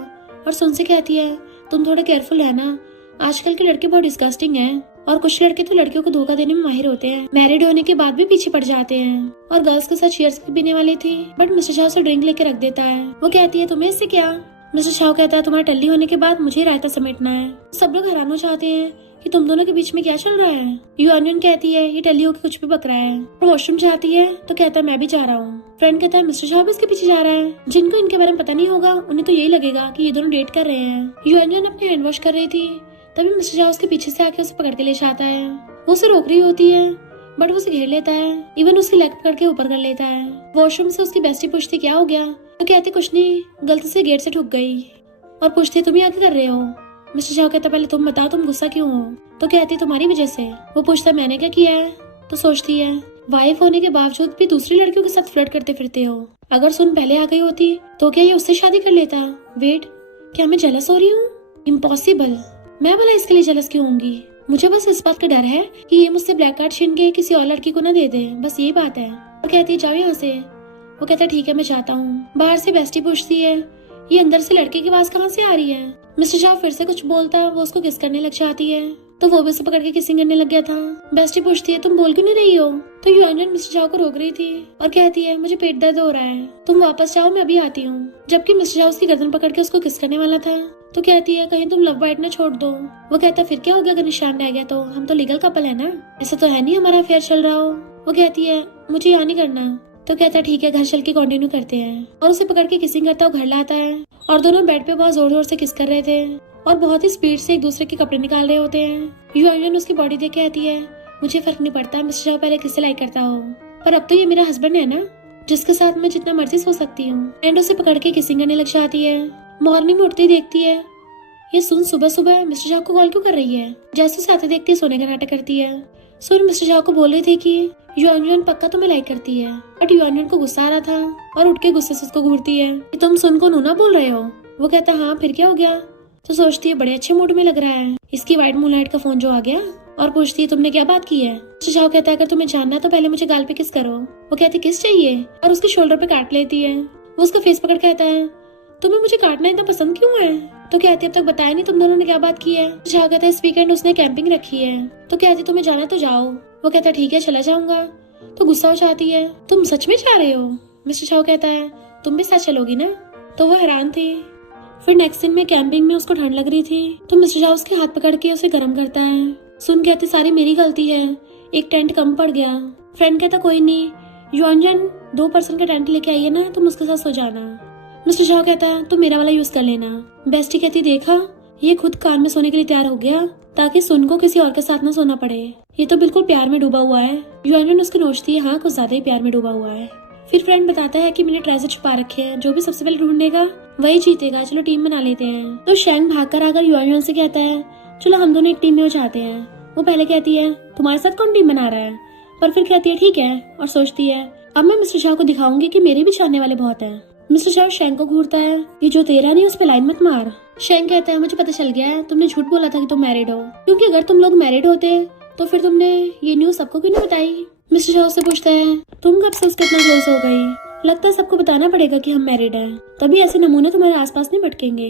और सुन से कहती है तुम थोड़ा केयरफुल रहना, आजकल के लड़के बहुत डिस्गस्टिंग हैं, और कुछ लड़के तो लड़कियों को धोखा देने में माहिर होते हैं, मैरिड होने के बाद भी पीछे पड़ जाते हैं। और गर्ल्स के साथ चीयर्स पीने वाली थी, बट मिस्टर शाह उसे ड्रिंक लेके रख देता है। वो कहती है तुम्हें इससे क्या। मिस्टर शाह कहता है तुम्हारा टल्ली होने के बाद मुझे रायता समेटना है। सब लोग हैरान हो जाते हैं कि तुम दोनों के बीच में क्या चल रहा है। युआन कहती है ये टल्ली होकर कुछ भी बक रहा है। वॉशरूम जाती है तो कहता है मैं भी जा रहा हूँ। फ्रेंड कहता है मिस्टर शाह भी इसके पीछे जा रहा है। जिनको इनके बारे में पता नहीं होगा उन्हें तो यही लगेगा कि ये दोनों डेट कर रहे हैं। युआन अपने हैंड वॉश कर रही थी, तभी मिस्टर शाह उसके पीछे से आके उसे पकड़ के ले जाता है। वो उसे रोक रही होती है, बट वो उसे घेर लेता है, इवन उसकी लेग पकड़ के ऊपर कर लेता है। वॉशरूम से उसकी बेस्टी पूछती क्या हो गया, तो कहती कुछ नहीं, गलती से गेट से ठुक गई, और पूछती तुम यहाँ क्या कर रहे हो। मिस्टर शाह कहता पहले तुम बताओ तुम गुस्सा क्यों हो, तो कहती तुम्हारी वजह से। वो पूछता मैंने क्या किया है, तो सोचती है वाइफ होने के बावजूद भी दूसरी लड़कियों के साथ फ्लर्ट करते फिरते हो। अगर सुन पहले आ गई होती तो क्या ये उससे शादी कर लेता। वेट, क्या मैं जेलस हो रही हूँ? इम्पॉसिबल, मैं भला इसके लिए जेलस क्यों होंगी। मुझे बस इस बात का डर है कि ये मुझसे ब्लैक कार्ड छीन के किसी और लड़की को ना दे दे, बस यही बात है। और कहती है जाओ यहाँ से। वो कहता ठीक है मैं जाता हूँ। बाहर से बेस्टी पूछती है ये अंदर से लड़के की आवाज कहाँ से आ रही है। मिस्टर शाह फिर से कुछ बोलता, वो उसको किस करने लग जाती है, तो वो भी उसे पकड़ के किसिंग करने लग गया था। बेस्टी पूछती है तुम बोल क्यों नहीं रही हो, तो युआन मिस्टर शाह को रोक रही थी और कहती है मुझे पेट दर्द हो रहा है, तुम वापस जाओ मैं अभी आती हूँ। जबकि मिस्टर शाह उसकी गर्दन पकड़ के उसको किस करने वाला था, तो कहती है कहीं तुम लव बाइट न छोड़ दो। वो कहता फिर क्या हो गया अगर निशान रह गया तो, हम तो लीगल कपल है ना, ऐसा तो है नहीं हमारा अफेयर चल रहा हो। वो कहती है मुझे यहाँ नहीं करना, तो कहता ठीक है घर चल के कंटिन्यू करते हैं, और उसे पकड़ के किसिंग करता हुआ घर लाता है। और दोनों बेड पे बहुत जोर जोर से किस कर रहे थे और बहुत ही स्पीड से एक दूसरे के कपड़े निकाल रहे होते हैं। युआन उसकी बॉडी देख के कहती है मुझे फर्क नहीं पड़ता मिस्टर शाह पहले किससे लाइक करता हो, पर अब तो ये मेरा हस्बैंड है ना, जिसके साथ मैं जितना मर्जी सो सकती हूँ। एंड उसे पकड़ के किसिंग करने लग जाती है। मॉर्निंग में उठती देखती है ये सुन सुबह सुबह मिस्टर शाह को कॉल क्यों कर रही है। जैसे उसे आते देखती है सोने का नाटक करती है। सुन मिस्टर शाह को बोल रही थी कि युआन पक्का तुम्हें लाइक करती है, बट युआन को गुस्सा आ रहा था और उठ के गुस्से से उसको घूरती है कि तुम सुन को नूना बोल रहे हो। वो कहता हाँ फिर क्या हो गया, तो सोचती है बड़े अच्छे मूड में लग रहा है, इसकी वाइट मूनलाइट का फोन जो आ गया, और पूछती है तुमने क्या बात की है। मिस्टर शाह कहता है अगर तुम्हें जानना है तो पहले मुझे गाल पे किस करो। वो कहती किस चाहिए, और उसके शोल्डर पे काट लेती है। वो उसका फेस पकड़ कहता है तुम्हें मुझे काटना इतना पसंद क्यों है, तो कहती अब तक बताया नहीं तुम दोनों ने क्या बात की है। शाह कहता है इस वीकेंड उसने कैंपिंग रखी है, तो कहती तुम्हें जाना तो जाओ। वो कहता ठीक है चला जाऊंगा। तो गुस्सा हो जाती है तुम सच में जा रहे हो। मिस्टर शाह कहता है तुम भी साथ चलोगी ना, तो वो हैरान थी। फिर नेक्स्ट दिन में कैंपिंग में उसको ठंड लग रही थी, तो मिस्टर शाह उसके हाथ पकड़ के उसे गर्म करता है। सुन कहती सारी मेरी गलती है, एक टेंट कम पड़ गया। फ्रेंड कहता कोई नहीं, युआन 2 पर्सन का टेंट लेके आइए ना, तुम उसके साथ सो जाना। मिस्टर शाह कहता है तुम मेरा वाला यूज कर लेना। बेस्टी कहती देखा ये खुद कार में सोने के लिए तैयार हो गया ताकि सुन को किसी और के साथ ना सोना पड़े, ये तो बिल्कुल प्यार में डूबा हुआ है। युआन उसको नोचती है हाँ कुछ ज्यादा ही प्यार में डूबा हुआ है। फिर फ्रेंड बताता है कि मैंने ट्रेजर छुपा रखे हैं, जो भी सबसे पहले ढूंढेगा वही जीतेगा, चलो टीम बना लेते हैं। तो शैंग भागकर आकर युआन से कहता है चलो हम दोनों एक टीम में हो जाते हैं। वो पहले कहती है तुम्हारे साथ कौन टीम बना रहा है, पर फिर कहती है ठीक है, और सोचती है अब मैं मिस्टर शाह को दिखाऊंगी कि मेरे भी चाहने वाले बहुत हैं। मिस्टर शाह शैंग को घूरता है ये जो तेरा नहीं उस पे लाइन मत मार। शैंग कहता है मुझे पता चल गया है तुमने झूठ बोला था कि तुम मैरिड हो, क्योंकि अगर तुम लोग मैरिड होते तो फिर तुमने ये न्यूज सबको क्यों नहीं बताई। मिस्टर शाह से पूछता है तुम कब से उसके इतना क्लोज हो गई, लगता है सबको बताना पड़ेगा कि हम मैरिड हैं, तभी ऐसे नमूने तुम्हारे आसपास नहीं भटकेंगे।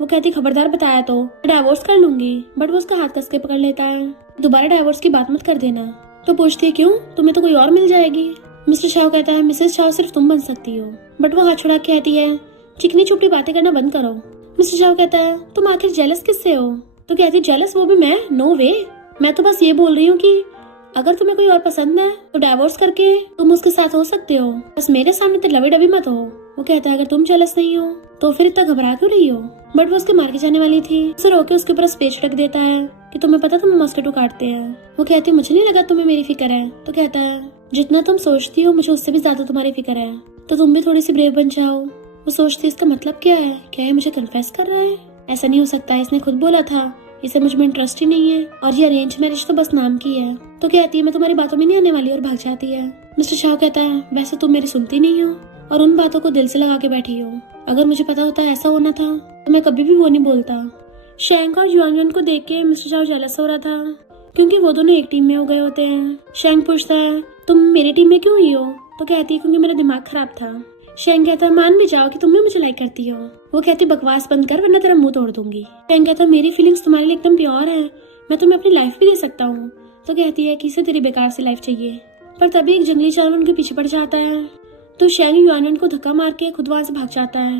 वो कहती खबरदार बताया तो डाइवोर्स कर लूंगी, बट वो उसका हाथ कस के पकड़ लेता है दोबारा डाइवोर्स की बात मत कर देना। तो पूछती है क्यों, तुम्हें तो कोई और मिल जाएगी। मिस्टर शाह कहता है मिसेस शाह सिर्फ तुम बन सकती हो। बट वो हाथ छुड़ा के कहती है चिकनी चुपड़ी बातें करना बंद करो। मिस्टर शाह कहता है तुम आखिर जेलस किससे हो? तो कहती है जेलस वो भी मैं? नो वे, मैं तो बस ये बोल रही हूँ कि अगर तुम्हें कोई और पसंद है तो डिवोर्स करके तुम उसके साथ हो सकते हो, बस मेरे सामने तो लवी डबी मत हो। वो कहता है अगर तुम जेलस नहीं हो तो फिर इतना घबरा क्यों रही हो? बट वो उसके मार के जाने वाली थी, उसे रोके उसके ऊपर स्प्रे छिड़क देता है कि तुम्हें पता तुम मॉस्किटो काटते हैं। वो कहती है मुझे नहीं लगा तुम्हें मेरी फिक्र है। तो कहता है जितना तुम सोचती हो मुझे उससे भी ज्यादा तुम्हारी फिक्र है, तो तुम भी थोड़ी सी ब्रेव बन जाओ। वो सोचती है इसका मतलब क्या है, क्या ये मुझे कन्फेस कर रहा है? ऐसा नहीं हो सकता है, इसने खुद बोला था इसे मुझ में इंटरेस्ट ही नहीं है और ये अरेंज मैरिज तो बस नाम की है। तो कहती है मैं तुम्हारी बातों में नहीं आने वाली और भाग जाती है। मिस्टर शाह कहता है वैसे तुम मेरी सुनती नहीं हो और उन बातों को दिल से लगा के बैठी हो। अगर मुझे पता होता ऐसा होना था तो मैं कभी भी वो नहीं बोलता। शैंक और युआन को देख के मिस्टर शाह जेलस हो रहा था क्योंकि वो दोनों एक टीम में हो गए होते हैं। शैंक पूछता है तुम मेरी टीम में क्यों हुई हो? तो कहती है क्योंकि मेरा दिमाग खराब था। शैंक कहता है मान भी जाओ कि तुम भी मुझे लाइक करती हो। वो कहती बकवास बंद कर वरना तेरा मुंह तोड़ दूंगी। शैंक कहता है मेरी फीलिंग्स तुम्हारे लिए एकदम प्योर है, मैं तुम्हें अपनी लाइफ भी दे सकता हूँ। तो कहती है किसे तेरी बेकार सी लाइफ चाहिए। पर तभी एक जंगली जानवर उनके पीछे पड़ जाता है तो शैंक युआन को धक्का मार के खुद वहां से भाग जाता है।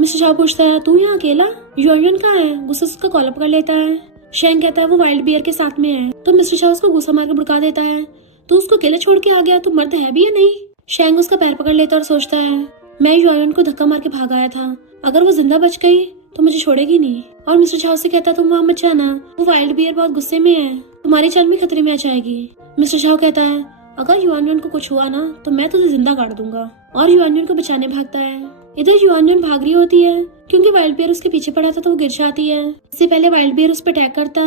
मिस्टर शाह पूछता है तू यहाँ अकेला? युआन कहाँ है? गुस्से से उसका कॉलर पकड़ लेता है। शैंक कहता है वो वाइल्ड बियर के साथ में है। तो मिस्टर शाह उसको गुस्सा मार के भड़का देता है तू उसको अकेले छोड़ के आ गया, तू मर्द है भी या नहीं? शैंक उसका पैर पकड़ लेता और सोचता है मैं युआन को धक्का मार के भाग आया था, अगर वो जिंदा बच गई तो मुझे छोड़ेगी नहीं। और मिस्टर शाह से कहता तुम वहाँ मत जाना, वो वाइल्ड बियर बहुत गुस्से में है, तुम्हारी जान भी खतरे में आ जाएगी। मिस्टर शाह कहता है अगर युआन को कुछ हुआ ना तो मैं तुझे जिंदा काट दूंगा। और युआन को बचाने भागता है। इधर युआन भाग रही होती है क्योंकि वाइल्ड बियर उसके पीछे पड़ा था तो वो गिर जाती है। इससे पहले वाइल्ड बियर उस पर अटैक करता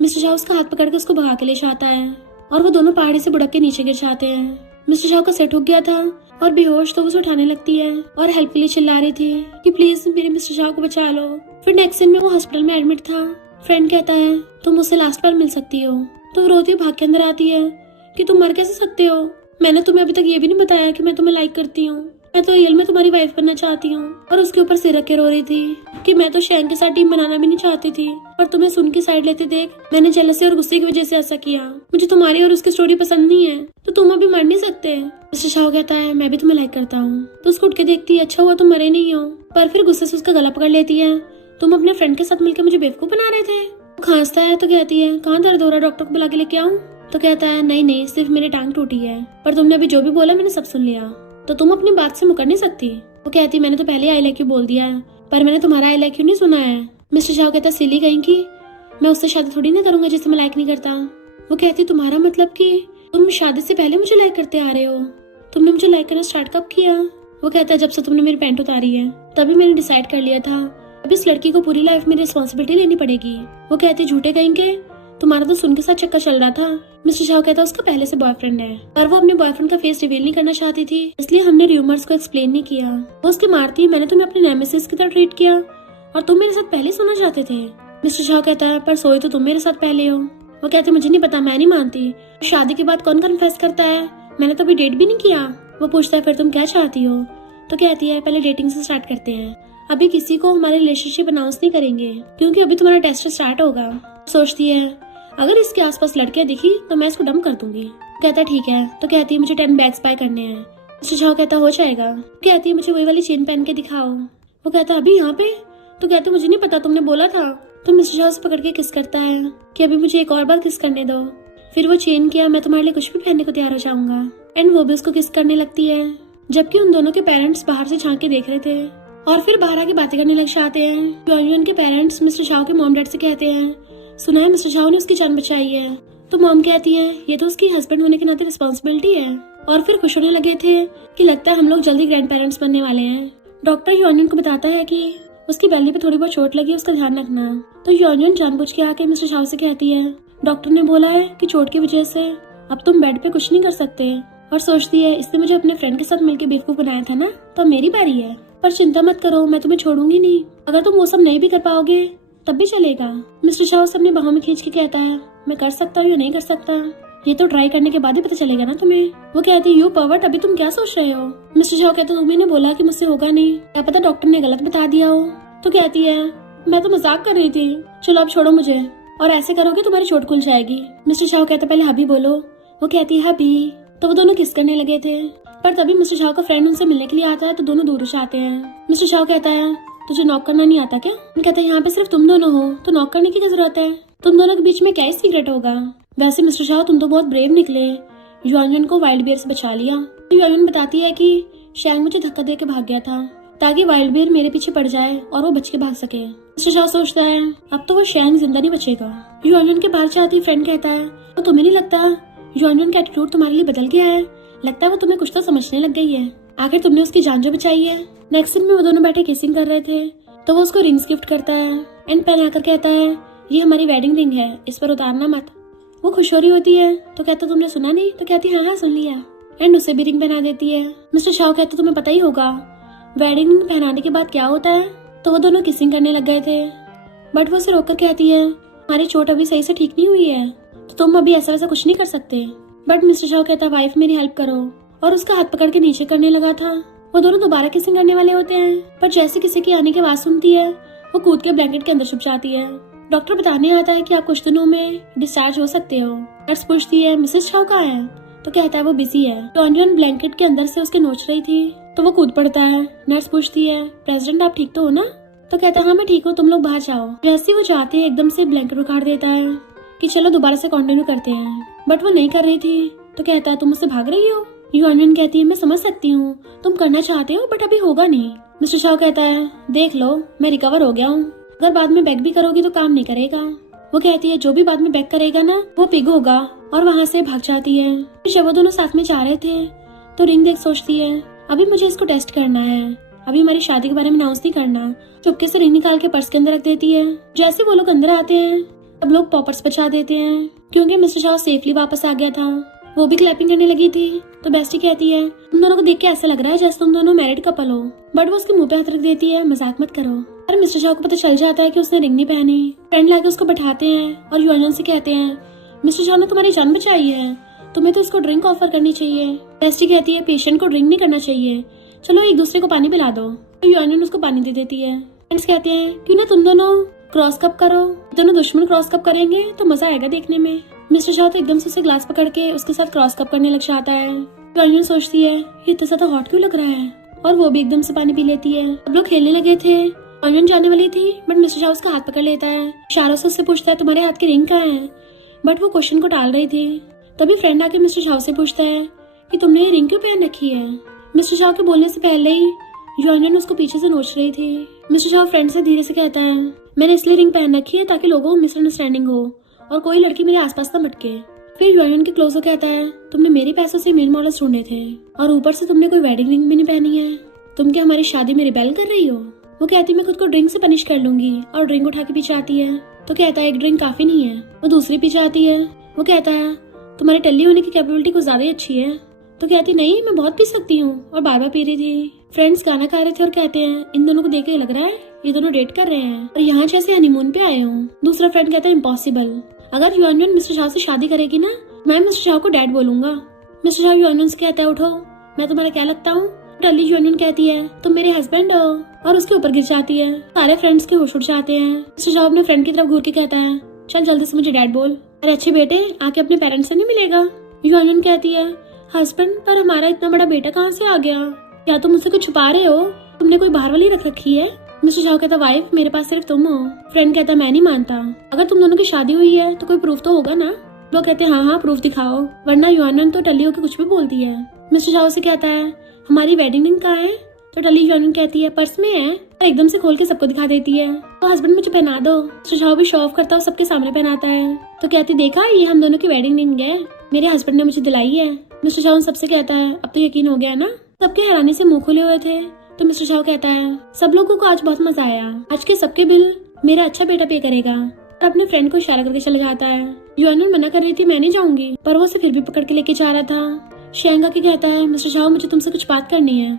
मिस्टर शाह उसका हाथ पकड़ के उसको भगा के ले जाता है और वो दोनों पहाड़ी से बुड़क के नीचे गिर जाते हैं। मिस्टर शाह का सिर ठुक गया था और बेहोश तो उसे उठाने लगती है और हेल्प के लिए चिल्ला रही थी कि प्लीज मेरे मिस्टर शाह को बचा लो। फिर नेक्स्ट सीन में वो हॉस्पिटल में एडमिट था। फ्रेंड कहता है तुम मुझसे लास्ट बार मिल सकती हो। तो वो रोती भाग के अंदर आती है कि तुम मर कैसे सकते हो, मैंने तुम्हें अभी तक ये भी नहीं बताया कि मैं तुम्हें लाइक करती हूँ, मैं तो रियल में तुम्हारी वाइफ बनना चाहती हूँ। और उसके ऊपर सिर रख के रो रही थी कि मैं तो शैंक के साथ टीम बनाना भी नहीं चाहती थी, पर तुम्हें सुन के साइड लेते देख मैंने जेलसी और गुस्से की वजह से ऐसा किया। मुझे तुम्हारी और उसकी स्टोरी पसंद नहीं है तो तुम अभी मर नहीं सकते। मिस्टर शाह कहता है मैं भी तुम्हें लाइक करता हूँ। तो उसको उठ के देखती है अच्छा हुआ तुम मरे नहीं हो, पर फिर गुस्से से उसका गला पकड़ लेती है तुम अपने फ्रेंड के साथ मिलकर मुझे बेवकूफ बना रहे थे। वो खांसता है तो कहती है कहाँ दर्द हो रहा, डॉक्टर को बुला के लेके आऊं? तो कहता है नहीं सिर्फ मेरी टांग टूटी है, पर तुमने अभी जो भी बोला मैंने सब सुन लिया, तो तुम अपनी बात से मुकर नहीं सकती। वो कहती मैंने तो पहले आई लाइक यू बोल दिया है, पर मैंने तुम्हारा आई लाइक यू नहीं सुना है। मिस्टर शाह कहता सिली कहीं की, मैं उससे शादी थोड़ी ना करूंगा जिसे मैं लाइक नहीं करता। वो कहती तुम्हारा मतलब कि तुम शादी से पहले मुझे लाइक करते आ रहे हो, तुमने मुझे लाइक करना स्टार्ट कब किया? वो कहता है जब से तुमने मेरी पैंट उतारी है तभी मैंने डिसाइड कर लिया था अब इस लड़की को पूरी लाइफ में रिस्पॉन्सिबिलिटी लेनी पड़ेगी। वो कहती झूठे कहेंगे, तुम्हारा तो सुन के साथ चक्कर चल रहा था। मिस्टर शाह कहता उसका पहले से बॉयफ्रेंड है, पर वो अपने बॉयफ्रेंड का फेस रिवील नहीं करना चाहती थी, इसलिए हमने र्यूमर्स को एक्सप्लेन नहीं किया। वो उसके मारती मैंने तुम्हें अपने नेमेसिस की तरह ट्रीट किया और तुम मेरे साथ पहले सोना चाहते थे। मिस्टर शाह कहता है पर सोए तो तुम मेरे साथ पहले हो। वो कहते मुझे नहीं पता, मैं नहीं मानती। शादी के बाद कौन कन्फेस करता है, मैंने तो अभी डेट भी नहीं किया। वो पूछता है फिर तुम क्या चाहती हो? तो कहती है पहले डेटिंग से स्टार्ट करते हैं, अभी किसी को हमारे रिलेशनशिप अनाउंस नहीं करेंगे क्योंकि अभी तुम्हारा टेस्ट स्टार्ट होगा। सोचती है अगर इसके आसपास लड़कियां दिखी तो मैं इसको डंप कर दूंगी। कहता ठीक है। तो कहती है मुझे 10 बैग्स बाय करने हैं। मिस्टर शाह कहता हो जाएगा। कहती है मुझे वही वाली चेन पहन के दिखाओ। वो कहता अभी यहाँ पे? तो कहते मुझे नहीं पता, तुमने बोला था। तो मिस्टर शाह उसे पकड़ के किस करता है कि अभी मुझे एक और बार किस करने दो। फिर वो चेन किया मैं तुम्हारे लिए कुछ भी पहनने को तैयार हो जाऊंगा। एंड वो भी उसको किस करने लगती है, जबकि उन दोनों के पेरेंट्स बाहर से झांक के देख रहे थे और फिर बाहर आके बातें करने लग जाते हैं। युआन के पेरेंट्स मिस्टर शाह के मॉम डैड से कहते हैं सुना है मिस्टर शाह ने उसकी जान बचाई है। तो मॉम कहती है ये तो उसकी हस्बैंड होने के नाते रिस्पॉन्सिबिलिटी है। और फिर खुश होने लगे थे कि लगता है हम लोग जल्दी ग्रैंड पेरेंट्स बनने वाले हैं। डॉक्टर युआन को बताता है कि उसकी बेली पे थोड़ी बहुत चोट लगी, उसका ध्यान रखना। तो युआन जानबूझ के आके मिस्टर शाह से कहती है डॉक्टर ने बोला है कि चोट की वजह से अब तुम बेड पे कुछ नहीं कर सकते। और सोचती है इसने मुझे अपने फ्रेंड के साथ मिलकर बेवकूफ बनाया था ना, तो मेरी बारी है। पर चिंता मत करो, मैं तुम्हें छोड़ूंगी नहीं, अगर तुम वो सब नहीं भी कर पाओगे तब भी चलेगा। मिस्टर शाह उसे अपनी बाहों में खींच के कहता है मैं कर सकता हूँ या नहीं कर सकता, ये तो ट्राई करने के बाद ही पता चलेगा ना तुम्हें। वो कहती है यू पर्वर्ट, अभी तुम क्या सोच रहे हो? मिस्टर शाह कहते तुम्हें ने बोला कि मुझसे होगा नहीं, क्या पता डॉक्टर ने गलत बता दिया हो। तो कहती है मैं तो मजाक कर रही थी, चलो अब छोड़ो मुझे, और ऐसे करोगे तुम्हारी चोट खुल जाएगी। मिस्टर शाह कहता पहले हबी बोलो। वो कहती है हबी। तो वो दोनों किस करने लगे थे। पर तभी मिस्टर शाओ का फ्रेंड उनसे मिलने के लिए आता है तो दोनों दूर से आते हैं। मिस्टर शाओ कहता है तुझे नॉक करना नहीं आता क्या? कहता है यहाँ पे सिर्फ तुम दोनों हो तो नॉक करने की क्या जरूरत है, तुम दोनों के बीच में क्या ही सीक्रेट होगा। वैसे मिस्टर शाओ तुम तो बहुत ब्रेव निकले, युआनयुन को वाइल्ड बियर से बचा लिया। युआनयुन बताती है कि शैंग मुझे धक्का दे के भाग गया था ताकि वाइल्ड बियर मेरे पीछे पड़ जाए और वो बच के भाग सके। मिस्टर शाओ सोचता है अब तो वो शैंग जिंदा नहीं बचेगा। युआनयुन के बाहर जाती फ्रेंड कहता है तो तुम्हें नहीं लगता युआनयुन का एटीट्यूड तुम्हारे लिए बदल गया है, लगता है वो तुम्हें कुछ तो समझने लग गई है, आखिर तुमने उसकी जान जो बचाई है। नेक्स्ट सीन में वो दोनों बैठे किसिंग कर रहे थे तो वो उसको रिंग्स गिफ्ट करता है एंड पहना कर कहता है ये हमारी वेडिंग रिंग है, इस पर उतारना मत। वो खुश हो रही होती है तो कहता तुमने सुना नहीं? तो कहती हाँ सुन लिया एंड उसे भी रिंग पहना देती है। मिस्टर शाओ कहते तुम्हें पता ही होगा वेडिंग रिंग पहनाने के बाद क्या होता है। तो वो दोनों किसिंग करने लग गए थे बट वो उसे रोककर कहती है हमारी चोट अभी सही से ठीक नहीं हुई है तो तुम अभी ऐसा वैसा कुछ नहीं कर सकते। बट मिस्टर शाओ कहता वाइफ मेरी हेल्प करो और उसका हाथ पकड़ के नीचे करने लगा था। वो दोनों दोबारा किसिंग करने वाले होते हैं पर जैसे किसी की आने की आवाज सुनती है वो कूद के ब्लैंकेट के अंदर छुप जाती है। डॉक्टर बताने आता है कि आप कुछ दिनों में डिस्चार्ज हो सकते हो। नर्स पूछती है मिसेस शाओ कहाँ है? तो कहता है वो बिजी है। युआनयुन ब्लैंकेट के अंदर से उसके नोच रही थी तो वो कूद पड़ता है। नर्स पूछती है प्रेसिडेंट आप ठीक तो हो ना? तो कहता है हाँ मैं ठीक हूँ, तुम लोग बाहर जाओ। जैसे वो चाहते हैं एकदम से ब्लैंकेट उखाड़ देता है कि चलो दोबारा से कंटिन्यू करते हैं बट वो नहीं कर रही थी। तो कहता है तुम मुझसे भाग रही हो? युआनयुन कहती है मैं समझ सकती हूँ तुम करना चाहते हो बट अभी होगा नहीं। मिस्टर शाओ कहता है देख लो मैं रिकवर हो गया हूँ, अगर बाद में बैक भी करोगी तो काम नहीं करेगा। वो कहती है जो भी बाद में बैक करेगा ना वो पिग होगा और वहाँ से भाग जाती है। जब वो दोनों साथ में जा रहे थे तो रिंग देख सोचती है अभी मुझे इसको टेस्ट करना है, अभी हमारी शादी के बारे में अनाउंस नहीं करना। चुपके से रिंग निकाल के पर्स के अंदर रख देती है। जैसे वो लोग अंदर आते हैं सब लोग पॉपर्स बचा देते हैं क्योंकि मिस्टर शाओ सेफली वापस आ गया था। वो भी क्लैपिंग करने लगी थी तो बेस्टी कहती है तुम दोनों को देख के ऐसा लग रहा है जैसे तुम दोनों मैरिड कपल हो। बट वो उसके मुंह पे हाथ रख देती है मजाक मत करो। और मिस्टर शाओ को पता चल जाता है कि उसने रिंग नहीं पहनी। फ्रेंड लाके उसको बैठाते हैं और युआनयुन से कहते हैं मिस्टर शाओ ने तुम्हारी जान बचाई है, तुम्हें तो उसको ड्रिंक ऑफर करनी चाहिए। बेस्टी कहती है पेशेंट को ड्रिंक नहीं करना चाहिए, चलो एक दूसरे को पानी पिला दो। तो युआनयुन उसको पानी दे देती है। फ्रेंड्स कहते हैं क्यों ना तुम दोनों क्रॉस कप करो, दोनों दुश्मन क्रॉस कप करेंगे तो मजा आएगा देखने में। मिस्टर शाओ तो एकदम से उसे ग्लास पकड़ के उसके साथ क्रॉस कप करने लग जाता है। युआनयुन सोचती है ये इतना ज्यादा हॉट क्यों लग रहा है और वो भी एकदम से पानी पी लेती है। सब लोग खेलने लगे थे, युआनयुन जाने वाली थी बट मिस्टर शाओ उसका हाथ पकड़ लेता है। इशारों से उससे पूछता है तुम्हारे हाथ की रिंग कहाँ है, बट वो क्वेश्चन को टाल रही थी। तभी फ्रेंड आके मिस्टर शाओ से पूछता है कि तुमने ये रिंग क्यों पहन रखी है। मिस्टर शाओ के बोलने से पहले ही युआनयुन उसको पीछे से नोच रही थी। मिस्टर शाओ फ्रेंड से धीरे से कहता है मैंने इसलिए रिंग पहन रखी है ताकि लोगों को मिसअंडरस्टैंडिंग हो और कोई लड़की मेरे आसपास ना भटके। फिर युआनयुन के क्लोज हो कहता है तुमने मेरे पैसों से मेल मॉडल्स ढूंढे थे और ऊपर से तुमने कोई वेडिंग रिंग भी नहीं पहनी है, तुम क्या हमारी शादी में रिबेल कर रही हो। वो कहती मैं खुद को ड्रिंक से पनिश कर लूंगी और ड्रिंक उठा के पीछे आती है। तो कहता है एक ड्रिंक काफी नहीं है। वो दूसरी पीछे आती है। वो कहता है तुम्हारी टल्ली होने की कैपेबिलिटी कुछ ज्यादा ही अच्छी है। तो कहती नहीं मैं बहुत पी सकती हूँ और बार बार पी रही थी। फ्रेंड्स गाना गा रहे थे और कहते हैं इन दोनों को देख के लग रहा है ये दोनों डेट कर रहे हैं और यहाँ जैसे हनीमून पे आए हूँ। दूसरा फ्रेंड कहता है इम्पॉसिबल, अगर युआनयुन मिस्टर शाओ से शादी करेगी ना मैं मिस्टर शाओ को डैड बोलूंगा। मिस्टर शाओ युआनयुन से कहता है उठो मैं तुम्हारा क्या लगता हूँ। टल्ली युआनयुन कहती है तुम मेरे हस्बैंड हो और उसके ऊपर गिर जाती है। सारे फ्रेंड्स के होश उड़ जाते हैं। मिस्टर शाओ अपने फ्रेंड की तरफ घूर के कहता है चल जल्दी से मुझे डैड बोल। अरे अच्छे बेटे आके अपने पेरेंट्स से नहीं मिलेगा। युआनयुन कहती है हस्बैंड पर हमारा इतना बड़ा बेटा कहाँ से आ गया, क्या तुम मुझसे कुछ छुपा रहे हो, तुमने कोई बाहर वाली रख रखी है। मिस्टर शाओ कहता वाइफ मेरे पास सिर्फ तुम हो। फ्रेंड कहता मैं नहीं मानता, अगर तुम दोनों की शादी हुई है तो कोई प्रूफ तो होगा ना। लोग कहते हैं हाँ प्रूफ दिखाओ वरना युआनयुन तो टल्ली होकर कुछ भी बोलती है। मिस्टर शाओ से कहता है हमारी वेडिंग रिंग कहाँ है। तो टल्ली युआनयुन कहती है पर्स में है और एकदम से खोल के सबको दिखा देती है। तो हस्बैंड मुझे पहना दो। मिस्टर शाओ भी शो ऑफ करता है सबके सामने पहनाता है। तो कहती देखा ये हम दोनों की वेडिंग रिंग है, मेरे हस्बैंड ने मुझे दिलाई है। मिस्टर शाओ सबसे कहता है अब तो यकीन हो गया ना। सबके हैरानी से मुंह खुले हुए थे। तो मिस्टर शाओ कहता है सब लोगों को आज बहुत मजा आया, आज के सबके बिल मेरा अच्छा बेटा पे करेगा और अपने फ्रेंड को इशारा करके चले जाता है। युआनयुन मना कर रही थी मैं नहीं जाऊंगी पर वो उसे फिर भी पकड़ के लेके जा रहा था। शैंग आके कहता है मिस्टर शाओ मुझे तुमसे कुछ बात करनी है।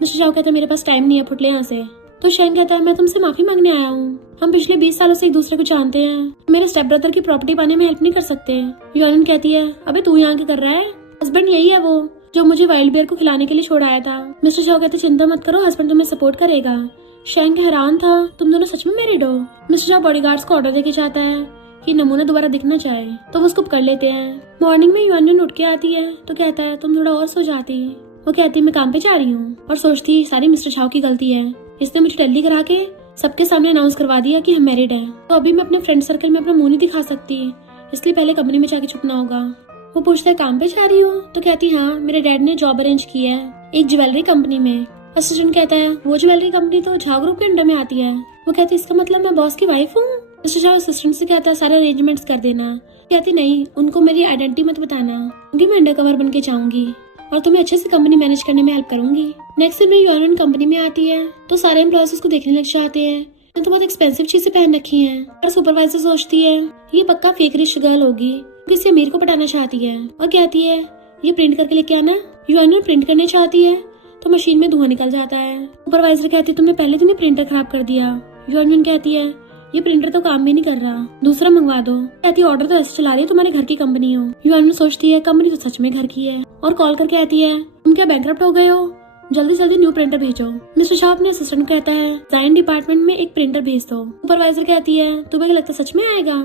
मिस्टर शाओ कहता है मेरे पास टाइम नहीं है, फुटले यहाँ से। तो शैंग कहता है मैं तुमसे माफी मांगने आया हूँ, हम पिछले 20 सालों से एक दूसरे को जानते हैं, मेरे स्टेप ब्रदर की प्रॉपर्टी पाने में हेल्प नहीं कर सकते। युआनयुन कहती है अबे तू यहाँ क्या कर रहा है, हस्बैंड यही है वो जो मुझे वाइल्ड बियर को खिलाने के लिए छोड़ आया था। मिस्टर शाओ कहते चिंता मत करो हस्बैंड तुम्हें सपोर्ट करेगा। शैंग हैरान था तुम दोनों सच में मैरिड हो। मिस्टर शाओ बॉडीगार्ड्स को ऑर्डर देके जाता है कि नमूना दोबारा दिखना चाहे तो वो उसको कर लेते हैं। मॉर्निंग में युआन उठ के आती है तो कहता है तुम थोड़ा और सो जाती। वो कहती है मैं काम पे जा रही हूँ और सोचती सारी मिस्टर झाओ की गलती है, इसने मुझे टल्ली करा के सबके सामने अनाउंस करवा दिया कि हम मैरिड हैं, तो अभी मैं अपने फ्रेंड सर्कल में अपना मुंह नहीं दिखा सकती, इसलिए पहले कमरे में जाके छुपना होगा। वो पूछता है काम पे जा रही हो तो कहती है हाँ मेरे डैड ने जॉब अरेंज की है एक ज्वेलरी कंपनी में। असिस्टेंट कहता है वो ज्वेलरी कंपनी तो झा ग्रुप के अंडर में आती है। वो कहती है इसका मतलब मैं बॉस की वाइफ हूँ। मिस्टर झा असिस्टेंट से कहता है सारे अरेंजमेंट्स कर देना। कहती नहीं उनको मेरी आइडेंटिटी मत बताना क्योंकि मैं अंडर कवर बन के जाऊंगी और तुम्हें अच्छे से कंपनी मैनेज करने में हेल्प करूंगी। नेक्स्ट दिन में युआन कंपनी में आती है तो सारे एम्प्लॉयज उसको देखने लग जाते हैं, तो बहुत एक्सपेंसिव चीजें पहन रखी हैं। और सुपरवाइजर सोचती है ये पक्का फेक रिच गर्ल होगी, किसी अमीर को पटाना चाहती है और कहती है ये प्रिंट करके लेके आना। युआन प्रिंट करने चाहती है तो मशीन में धुआं निकल जाता है। सुपरवाइजर कहती है तुमने पहले दिन प्रिंटर खराब कर दिया। युआन कहती है ये प्रिंटर तो काम भी नहीं कर रहा, दूसरा मंगवा दो। कहती ऑर्डर तो ऐसे चला रही है तुम्हारे घर की कंपनी हो। युआन सोचती है कंपनी तो सच में घर की है और कॉल करके कहती है तुम क्या बैंकरप्ट हो गए हो, जल्दी जल्दी न्यू प्रिंटर भेजो। मिस्टर शाह अपने असिस्टेंट कहता है डिजाइन डिपार्टमेंट में एक प्रिंटर भेज दो। सुपरवाइजर कहती है तुम्हें क्या लगता है सच में आएगा।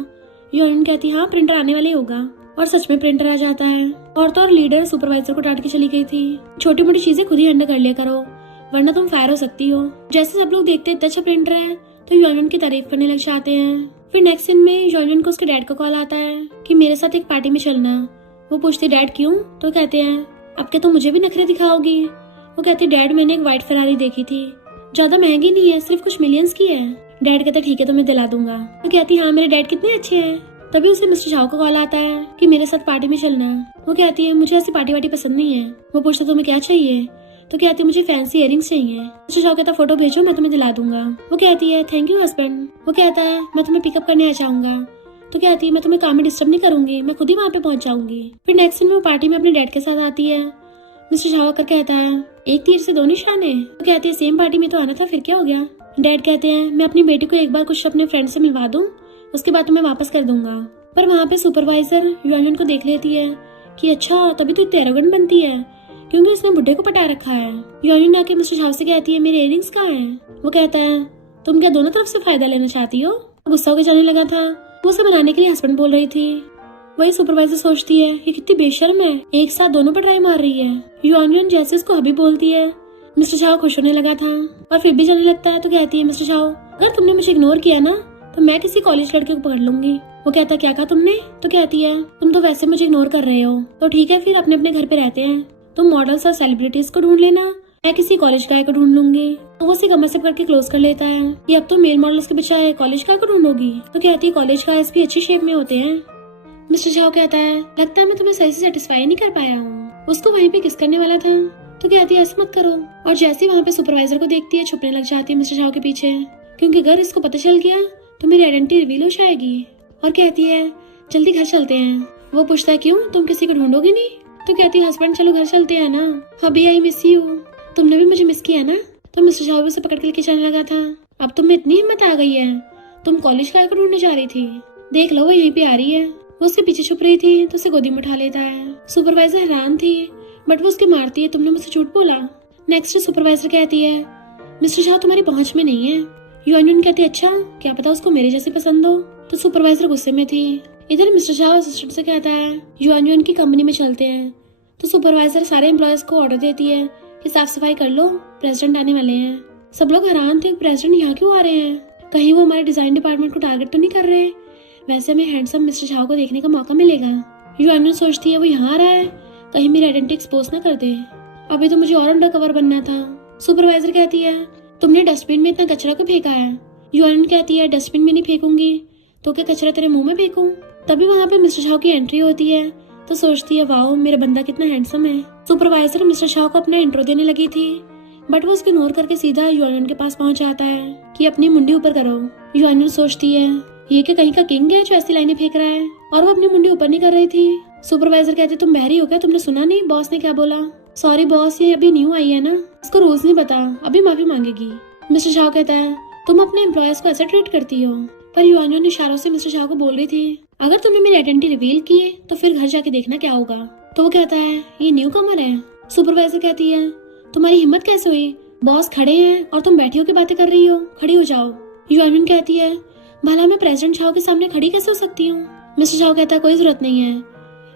युआन कहती है हाँ प्रिंटर आने वाले होगा और सच में प्रिंटर आ जाता है। औरत और लीडर सुपरवाइजर को डांट के चली गई थी, छोटी मोटी चीजें खुद ही हैंडल कर लिया करो वरना तुम फायर हो सकती हो। जैसे सब लोग देखते इतना अच्छा प्रिंटर है तो युआन की तारीफ करने लग जाते हैं। फिर नेक्स्ट दिन में युआन को उसके डैड का कॉल आता है कि मेरे साथ एक पार्टी में चलना। वो पूछती डैड क्यों, तो कहते हैं अब क्या तुम मुझे भी नखरे दिखाओगी। वो कहती डैड मैंने एक व्हाइट फरारी देखी थी, ज्यादा महंगी नहीं है सिर्फ कुछ मिलियंस की है। डैड कहता ठीक है तो मैं दिला दूंगा। वो कहती हाँ मेरे डैड कितने अच्छे हैं। तभी उसे मिस्टर झाओ का कॉल आता है कि मेरे साथ पार्टी में चलना। वो कहती है मुझे ऐसी पार्टी वार्टी पसंद नहीं है। वो पूछता तुम्हें क्या चाहिए, तो कहती है मुझे फैंसी इयरिंग्स चाहिए। मिस्टर झाओ कहता फोटो भेजो मैं तुम्हें दिला दूंगा। वो कहती है थैंक यू हस्बैंड। वो कहता है मैं तुम्हें पिकअप करने आ जाऊंगा। तो कहती है मैं तुम्हें काम में डिस्टर्ब नहीं करूंगी, मैं खुद ही वहाँ पे पहुंच जाऊंगी। फिर नेक्स्ट दिन वो पार्टी में अपने डैड के साथ आती है। मिस्टर झाओ आकर कहता है एक तीर से दो निशाने। तो कहती है सेम पार्टी में तो आना था फिर क्या हो गया। डैड कहते हैं मैं अपनी बेटी को एक बार कुछ अपने फ्रेंड से मिलवा दूं, उसके बाद तुम्हें वापस कर दूंगा। पर वहाँ पे सुपरवाइजर युआन को देख लेती है कि अच्छा तभी तो इतनी एरोगेंट बनती है क्योंकि उसने बुड्ढे को पटा रखा है। युआन आके मिस्टर झाओ से कहती है मेरे इयरिंग्स कहाँ हैं। वो कहता है तुम क्या दोनों तरफ से फायदा लेना चाहती हो। गुस्सा होकर जाने लगा था। वो उसे मनाने के लिए हस्बैंड बोल रही थी। वही सुपरवाइजर सोचती है ये कितनी बेशर्म है, एक साथ दोनों पर ट्राई मार रही है। युआन जैसे उसको हबी बोलती है मिस्टर झाओ खुश होने लगा था और फिर भी जाने लगता है। तो कहती है मिस्टर झाओ अगर तुमने मुझे इग्नोर किया ना तो मैं किसी कॉलेज लड़के को पकड़ लूंगी। वो कहता क्या कहा तुमने। तो कहती है तुम तो वैसे मुझे इग्नोर कर रहे हो तो ठीक है फिर अपने अपने घर पे रहते हैं, तुम मॉडल्स और सेलिब्रिटीज को ढूंढ लेना, मैं किसी कॉलेज गाय को ढूंढ लूंगी। तो वो उसी गमत से करके क्लोज कर लेता है कि अब तो मेल मॉडल्स के बजाय कॉलेज गाय को ढूंढोगी। तो कहती है कॉलेज गायस भी अच्छी शेप में होते हैं। मिस्टर झाओ कहता है लगता है मैं तुम्हें सही से सेटिस्फाई नहीं कर पाया हूँ। उसको वहीं पे किस करने वाला था। तो कहती है ऐसा मत करो और जैसे ही वहाँ पे सुपरवाइजर को देखती है छुपने लग जाती है मिस्टर झाओ के पीछे क्योंकि अगर इसको पता चल गया तो मेरी आइडेंटिटी रिवील हो जाएगी। और कहती है जल्दी घर चलते हैं। वो पूछता है क्यों तुम किसी को ढूंढोगी नहीं। तो कहती है हस्बैंड चलो घर चलते हैं ना, अभी आई मिस यू, तुमने भी मुझे मिस किया ना। तो मिस्टर झाओ भी उसे पकड़ के लेके जाने लगा था। अब तुम में इतनी हिम्मत आ गई है, तुम कॉलेज गाय को ढूंढने जा रही थी, देख लो वो यहीं पे आ रही है। वो उसके पीछे छुप रही थी तो उसे गोदी में उठा लेता है। सुपरवाइजर हैरान थी बट वो उसके मारती है तुमने मुझसे झूठ बोला। नेक्स्ट सुपरवाइजर कहती है मिस्टर झाओ तुम्हारी पहुंच में नहीं है। युआन कहती है अच्छा क्या पता उसको मेरे जैसे पसंद हो। तो सुपरवाइजर गुस्से में थी। इधर मिस्टर झाओ असिस्टेंट से कहता है युआन की कंपनी में चलते हैं। तो सुपरवाइजर सारे एम्प्लॉयज को ऑर्डर देती है कि साफ सफाई कर लो, प्रेसिडेंट आने वाले हैं। सब लोग हैरान थे प्रेसिडेंट यहाँ क्यों आ रहे हैं, कहीं वो हमारे डिजाइन डिपार्टमेंट को टारगेट तो नहीं कर रहे। वैसे हमें हैंडसम मिस्टर झाओ को देखने का मौका मिलेगा। युआन सोचती है वो यहाँ आ रहा है, कहीं मेरी आइडेंटिटी एक्सपोज न कर दे, अभी तो मुझे और अंडर कवर बनना था। सुपरवाइजर कहती है तुमने डस्टबिन में इतना कचरा क्यों फेंका है। युआन कहती है डस्टबिन में नहीं फेंकूंगी तो क्या कचरा तेरे मुंह में फेंकूं। तभी वहाँ पे मिस्टर झाओ की एंट्री होती है तो सोचती है वाओ मेरा बंदा कितना हैंडसम है। सुपरवाइजर मिस्टर झाओ को अपना इंट्रो देने लगी थी बट वो उसको इग्नोर करके सीधा युआन के पास पहुंच जाता है कि अपनी मुंडी ऊपर करो। युआन सोचती है ये क्या कहीं का किंग है जो ऐसी लाइनें फेंक रहा है, और वो अपनी मुंडी ऊपर नहीं कर रही थी। सुपरवाइजर कहते तुम बहरी हो क्या, तुमने सुना नहीं बॉस ने क्या बोला। सॉरी बॉस ये अभी न्यू आई है ना, इसको रूल्स नहीं पता, अभी माफी मांगेगी। मिस्टर झाओ कहता है तुम अपने एम्प्लॉयज को ऐसा ट्रीट करती हो। पर युआन इशारों से मिस्टर झाओ को बोल रही थी अगर तुमने मेरी आइडेंटिटी रिवील की है तो फिर घर जाके देखना क्या होगा। तो वो कहता है ये न्यू कमर है। सुपरवाइजर कहती है तुम्हारी हिम्मत कैसे हुई, बॉस खड़े हैं और तुम बैठी होकर बातें कर रही हो, खड़ी हो जाओ। युआन कहती है भला मैं प्रेसिडेंट झाओ के सामने खड़ी कैसे हो सकती हूँ? मिस्टर झाओ कहता है कोई जरूरत नहीं है,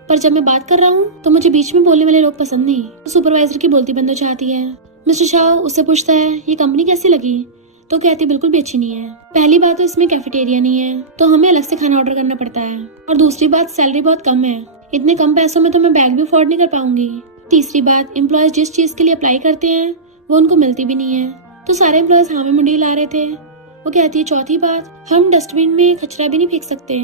पर जब मैं बात कर रहा हूँ तो मुझे बीच में बोलने वाले लोग पसंद नहीं। तो सुपरवाइजर की बोलती बंद हो जाती है। मिस्टर झाओ उससे पूछता है ये कंपनी कैसी लगी? तो कहती बिल्कुल भी अच्छी नहीं है। पहली बात तो इसमें कैफेटेरिया नहीं है, तो हमें अलग से खाना ऑर्डर करना पड़ता है, और दूसरी बात सैलरी बहुत कम है, इतने कम पैसों में तो मैं बैग भी अफोर्ड नहीं कर पाऊंगी। तीसरी बात एम्प्लॉयज जिस चीज के लिए अप्लाई करते हैं वो उनको मिलती भी नहीं है, तो सारे एम्प्लॉयज हाँ में मुंडी ला रहे थे। वो कहती है चौथी बात हम डस्टबिन में कचरा भी नहीं फेंक सकते।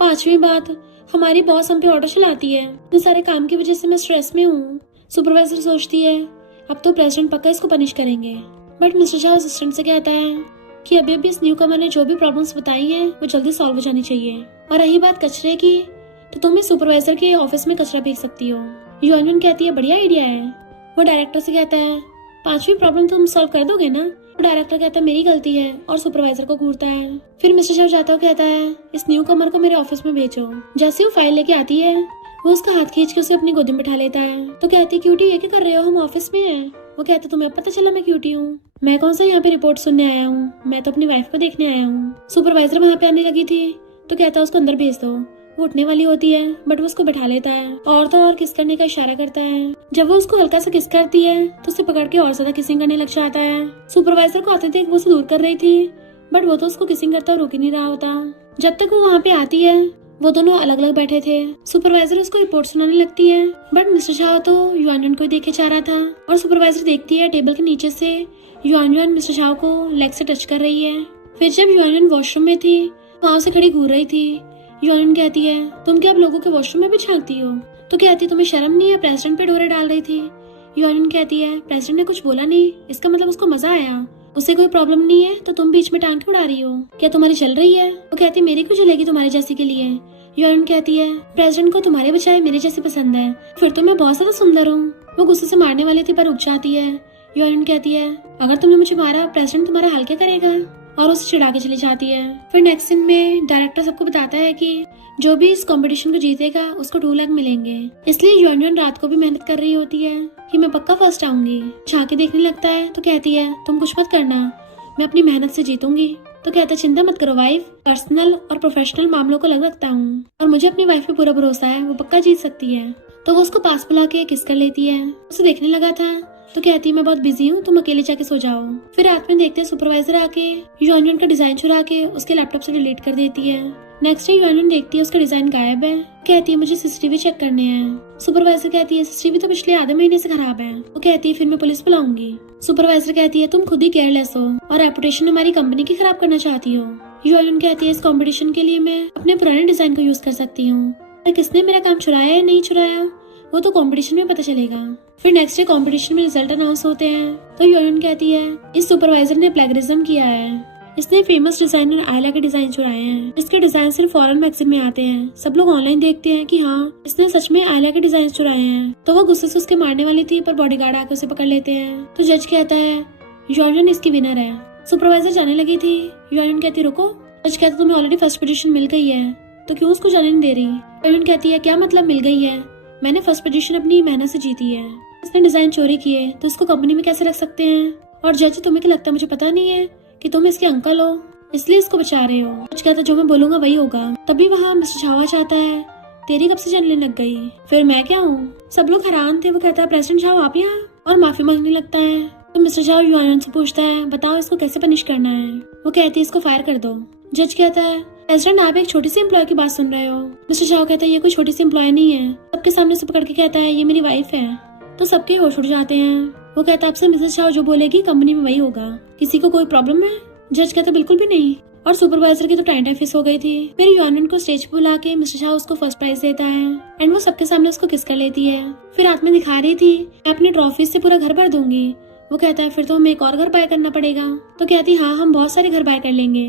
पांचवी बात हमारी बॉस हम पे ऑर्डर चलाती है, तो सारे काम की वजह से मैं स्ट्रेस में हूँ। सुपरवाइजर सोचती है अब तो प्रेसिडेंट पक्का इसको पनिश करेंगे, बट मिस्टर शाह असिस्टेंट से कहता है कि अभी अभी इस न्यू कमर ने जो भी प्रॉब्लम्स बताई हैं वो जल्दी सॉल्व हो जानी चाहिए। और रही बात कचरे की, तो तुम इस सुपरवाइजर के ऑफिस में कचरा फेंक सकती हो। यूनियन कहती है बढ़िया आइडिया है। वो डायरेक्टर से कहता है पांचवी प्रॉब्लम तुम सॉल्व कर दोगे ना? तो डायरेक्टर कहता है मेरी गलती है और सुपरवाइजर को घूरता है। फिर मिस्टर शाह जाता है कहता है इस न्यू कमर को मेरे ऑफिस में भेजो। जैसे वो फाइल लेके आती है वो उसका हाथ खींच के उसे अपनी गोदी में बैठा लेता है। तो कहती है क्यूटी ये क्या कर रहे हो, हम ऑफिस में हैं। वो कहता तुम्हें पता चला मैं क्यूटी हूँ? मैं कौन सा यहाँ पे रिपोर्ट सुनने आया हूँ, मैं तो अपनी वाइफ को देखने आया हूँ। सुपरवाइजर वहाँ पे आने लगी थी तो कहता है उसको अंदर भेज दो। वो उठने वाली होती है बट वो उसको बैठा लेता है और तो और किस करने का इशारा करता है। जब वो उसको हल्का सा किस करती है तो उसे पकड़ के और ज्यादा किसिंग करने लग जाता है। सुपरवाइजर को आते थे वो उसे दूर कर रही थी बट वो तो उसको किसिंग करता और रुक ही नहीं रहा होता। जब तक वो वहाँ पे आती है वो दोनों अलग अलग बैठे थे। सुपरवाइजर उसको रिपोर्ट सुनाने लगती है बट मिस्टर शाह तो युआन को देखे जा रहा था, और सुपरवाइजर देखती है टेबल के नीचे से युआन मिस्टर शाह को लेग से टच कर रही है। फिर जब युआन वॉशरूम में थी वहाँ से खड़ी घूर रही थी। युआन कहती है तुम क्या अब लोगों के वॉशरूम में भी झांकती हो? तो कहती है तुम्हें शर्म नहीं है, प्रेसिडेंट पे डोरे डाल रही थी। युआन कहती है प्रेसिडेंट ने कुछ बोला नहीं, इसका मतलब उसको मजा आया, उसे कोई प्रॉब्लम नहीं है, तो तुम बीच में टांग क्यों उड़ा रही हो? क्या तुम्हारी चल रही है? वो कहती है मेरी क्यों चलेगी तुम्हारी जैसी के लिए? युआन कहती है प्रेसिडेंट को तुम्हारे बजाय मेरे जैसी पसंद है, फिर तो मैं बहुत ज्यादा सुंदर हूँ। वो गुस्से से मारने वाली थी पर रुक जाती है। युआन कहती है अगर तुमने मुझे मारा प्रेसिडेंट तुम्हारा हाल क्या करेगा, और उसे चिढ़ा के चली जाती है। फिर नेक्स्ट सीन में डायरेक्टर सबको बताता है कि जो भी इस कंपटीशन को जीतेगा उसको 2 लाख मिलेंगे। इसलिए युआन रात को भी मेहनत कर रही होती है कि मैं पक्का फर्स्ट आऊंगी। झांकी देखने लगता है तो कहती है तुम कुछ मत करना, मैं अपनी मेहनत से जीतूंगी। तो कहता है चिंता मत करो वाइफ, पर्सनल और प्रोफेशनल मामलों को अलग रखता हूँ और मुझे अपनी वाइफ पे पूरा भरोसा है, वो पक्का जीत सकती है। तो वो उसको पास बुला के किस कर लेती है। उसे देखने लगा था तो कहती है मैं बहुत बिजी हूँ, तुम अकेले जाके सो जाओ। फिर रात में देखते हैं सुपरवाइजर आके युआन का डिजाइन चुरा के उसके लैपटॉप से डिलीट कर देती है। नेक्स्ट डे युआन देखती है उसका डिजाइन गायब है। कहती है मुझे सीसीटीवी चेक करने हैं। सुपरवाइजर कहती है सीसीटीवी तो पिछले आधे महीने से खराब है। वो कहती है फिर मैं पुलिस बुलाऊंगी। सुपरवाइजर कहती है तुम खुद ही केयरलेस हो और रेपुटेशन हमारी कंपनी की खराब करना चाहती हो। युआन कहती है इस कंपटीशन के लिए मैं अपने पुराने डिजाइन को यूज कर सकती हूँ, पर किसने मेरा काम चुराया या नहीं चुराया वो तो कंपटीशन में पता चलेगा। फिर नेक्स्ट डे कंपटीशन में रिजल्ट अनाउंस होते हैं तो युआन कहती है इस सुपरवाइजर ने प्लेगरिज्म किया है, इसने फेमस डिजाइनर आयला के डिजाइन चुराए हैं, इसके डिजाइन सिर्फ फॉरेन मैगजीन में आते हैं। सब लोग ऑनलाइन देखते हैं कि हाँ इसने सच में आयला के डिजाइन चुराए हैं। तो वो गुस्से से उसके मारने वाली थी पर बॉडीगार्ड आकर उसे पकड़ लेते हैं। तो जज कहता है युआन इसकी विनर है। सुपरवाइजर जाने लगी थी, युआन कहती रुको। जज कहता तुम्हें ऑलरेडी फर्स्ट पोजीशन मिल गई है तो क्यों उसको जाने नहीं दे रही? युआन कहती है क्या मतलब मिल गई है, मैंने फर्स्ट पोजीशन अपनी मेहनत से जीती है, इसने डिजाइन चोरी किए तो इसको कंपनी में कैसे रख सकते हैं? और जज तुम्हें क्या लगता है मुझे पता नहीं है कि तुम इसके अंकल हो इसलिए इसको बचा रहे हो? जज कहता जो मैं बोलूंगा वही होगा। तभी वहाँ मिस्टर झावा चाहता है तेरी कब से जानने लग गई, फिर मैं क्या हूँ? सब लोग हैरान थे। वो कहता है प्रेसिडेंट झाओ आप यहाँ, और माफी मांगने लगता है। तो मिस्टर झाओ युआन से पूछता है बताओ इसको कैसे पनिश करना है। वो कहती है इसको फायर कर दो। जज कहता है प्रेसिडेंट आप एक छोटी सी एम्प्लॉय की बात सुन रहे हो। मिस्टर झाओ कहता है ये कोई छोटी सी एम्प्लॉय नहीं है। सबके सामने से पकड़ के कहता है ये मेरी वाइफ है। तो सबके होश उड़ जाते हैं। वो कहता है आपसे मिसेस झाओ जो बोलेगी कंपनी में वही होगा, किसी को कोई प्रॉब्लम है? जज कहता बिल्कुल भी नहीं। और सुपरवाइजर की तो टाइम फिक्स हो गई थी। फिर युआन को स्टेज पे बुला के मिस्टर झाओ उसको फर्स्ट प्राइज देता है एंड वो सबके सामने उसको किस कर लेती है। फिर रात में दिखा रही थी मैं अपनी ट्रॉफी से पूरा घर भर दूंगी। वो कहता है फिर तो हमें एक और घर बाय करना पड़ेगा। तो कहती हाँ हम बहुत सारे घर बाय कर लेंगे,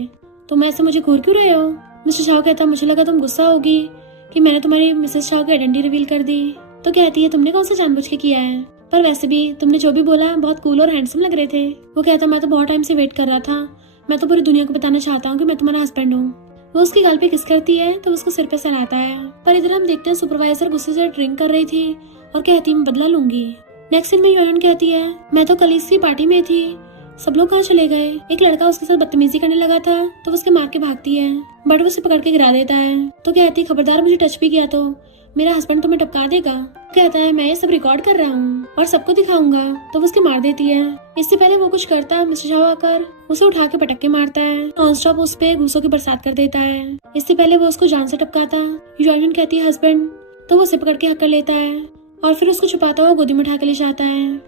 तुम ऐसे मुझे घूर क्यों रहे हो? मिस्टर झाओ कहता मुझे लगा तुम गुस्सा होगी कि मैंने तुम्हारी मिसेस झाओ की आइडेंटिटी रिवील कर दी। तो कहती है तुमने कौन सा जानबूझ के किया है, पर वैसे भी तुमने जो भी बोला बहुत कूल और हैंडसम लग रहे थे। वो कहता मैं तो बहुत टाइम से वेट कर रहा था, मैं तो पूरी दुनिया को बताना चाहता हूँ कि मैं तुम्हारा हस्बैंड हूँ। वो उसकी गाल पे किस करती है तो उसको सिर पे सहलाता है। पर इधर हम देखते हैं सुपरवाइजर गुस्से से ड्रिंक कर रही थी और कहती मैं बदला लूंगी। नेक्स्ट सीन में युआन कहती है मैं तो कल इसकी पार्टी में थी सब लोग कहाँ चले गए। एक लड़का उसके साथ बदतमीजी करने लगा था तो वो उसके मार के भागती है, बट वो उसे पकड़ के गिरा देता है। तो कहती है खबरदार मुझे टच भी किया तो मेरा हस्बैंड तुम्हें टपका देगा। कहता है मैं ये सब रिकॉर्ड कर रहा हूँ और सबको दिखाऊंगा। तो वो उसके मार देती है। इससे पहले वो कुछ करता मिस्टर शाह आकर उसे उठा के पटक के मारता है, नॉन स्टॉप उस पे घूसों की बरसात कर देता है। इससे पहले वो उसको जान से टपकाता। यूआन कहती है हस्बैंड, तो वो उसे पकड़ के हक कर लेता है और फिर उसको छुपाता हुआ गोदी में उठा के ले जाता है।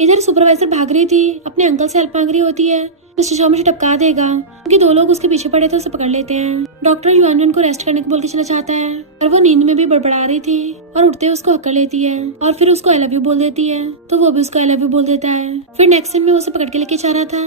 इधर सुपरवाइजर भाग रही थी, अपने अंकल से हेल्प मांग रही होती है। मिस्टर शाह मुझे टपका देगा, क्योंकि दो लोग उसके पीछे पड़े थे, उसे पकड़ लेते हैं। डॉक्टर युआन को रेस्ट करने को बोल के चला जाता है और वो नींद में भी बड़बड़ा रही थी और उठते हुए उसको हक कर लेती है और फिर उसको आई लव यू बोल देती है। तो वो भी उसको आई लव यू बोल देता है। फिर नेक्स्ट सीन में वो उसे पकड़ के लेके जा रहा था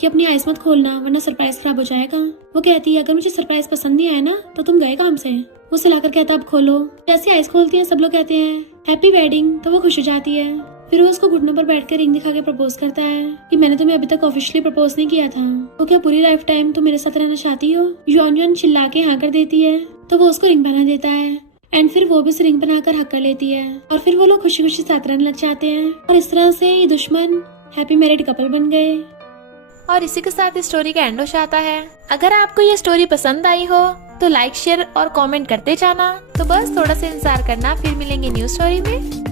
कि अपनी आइस मत खोलना वरना सरप्राइज खराब हो जाएगा। वो कहती है अगर मुझे सरप्राइज पसंद नहीं आया ना तो तुम गए काम से। वो सिलाकर कहता अब खोलो। जैसे आइस खोलती है सब लोग कहते हैं हैप्पी वेडिंग, तो वो खुश हो जाती है। फिर वो उसको घुटनों पर बैठकर रिंग दिखा के प्रपोज करता है कि मैंने तुम्हें अभी तक ऑफिशियली प्रपोज नहीं किया था, तो क्या पूरी लाइफ टाइम तुम मेरे साथ रहना चाहती हो। युआन चिल्ला के हाँ कर देती है। तो वो उसको रिंग पहना देता है एंड फिर वो भी उसे रिंग पहनाकर हक कर लेती है और फिर वो लोग खुशी खुशी साथ रहने लग जाते हैं और इस तरह से ये दुश्मन हैप्पी मैरिड कपल बन गए। और इसी के साथ इस स्टोरी का एंड हो जाता है। अगर आपको ये स्टोरी पसंद आई हो तो लाइक शेयर और कमेंट करते जाना। तो बस थोड़ा सा इंतजार करना, फिर मिलेंगे न्यू स्टोरी में।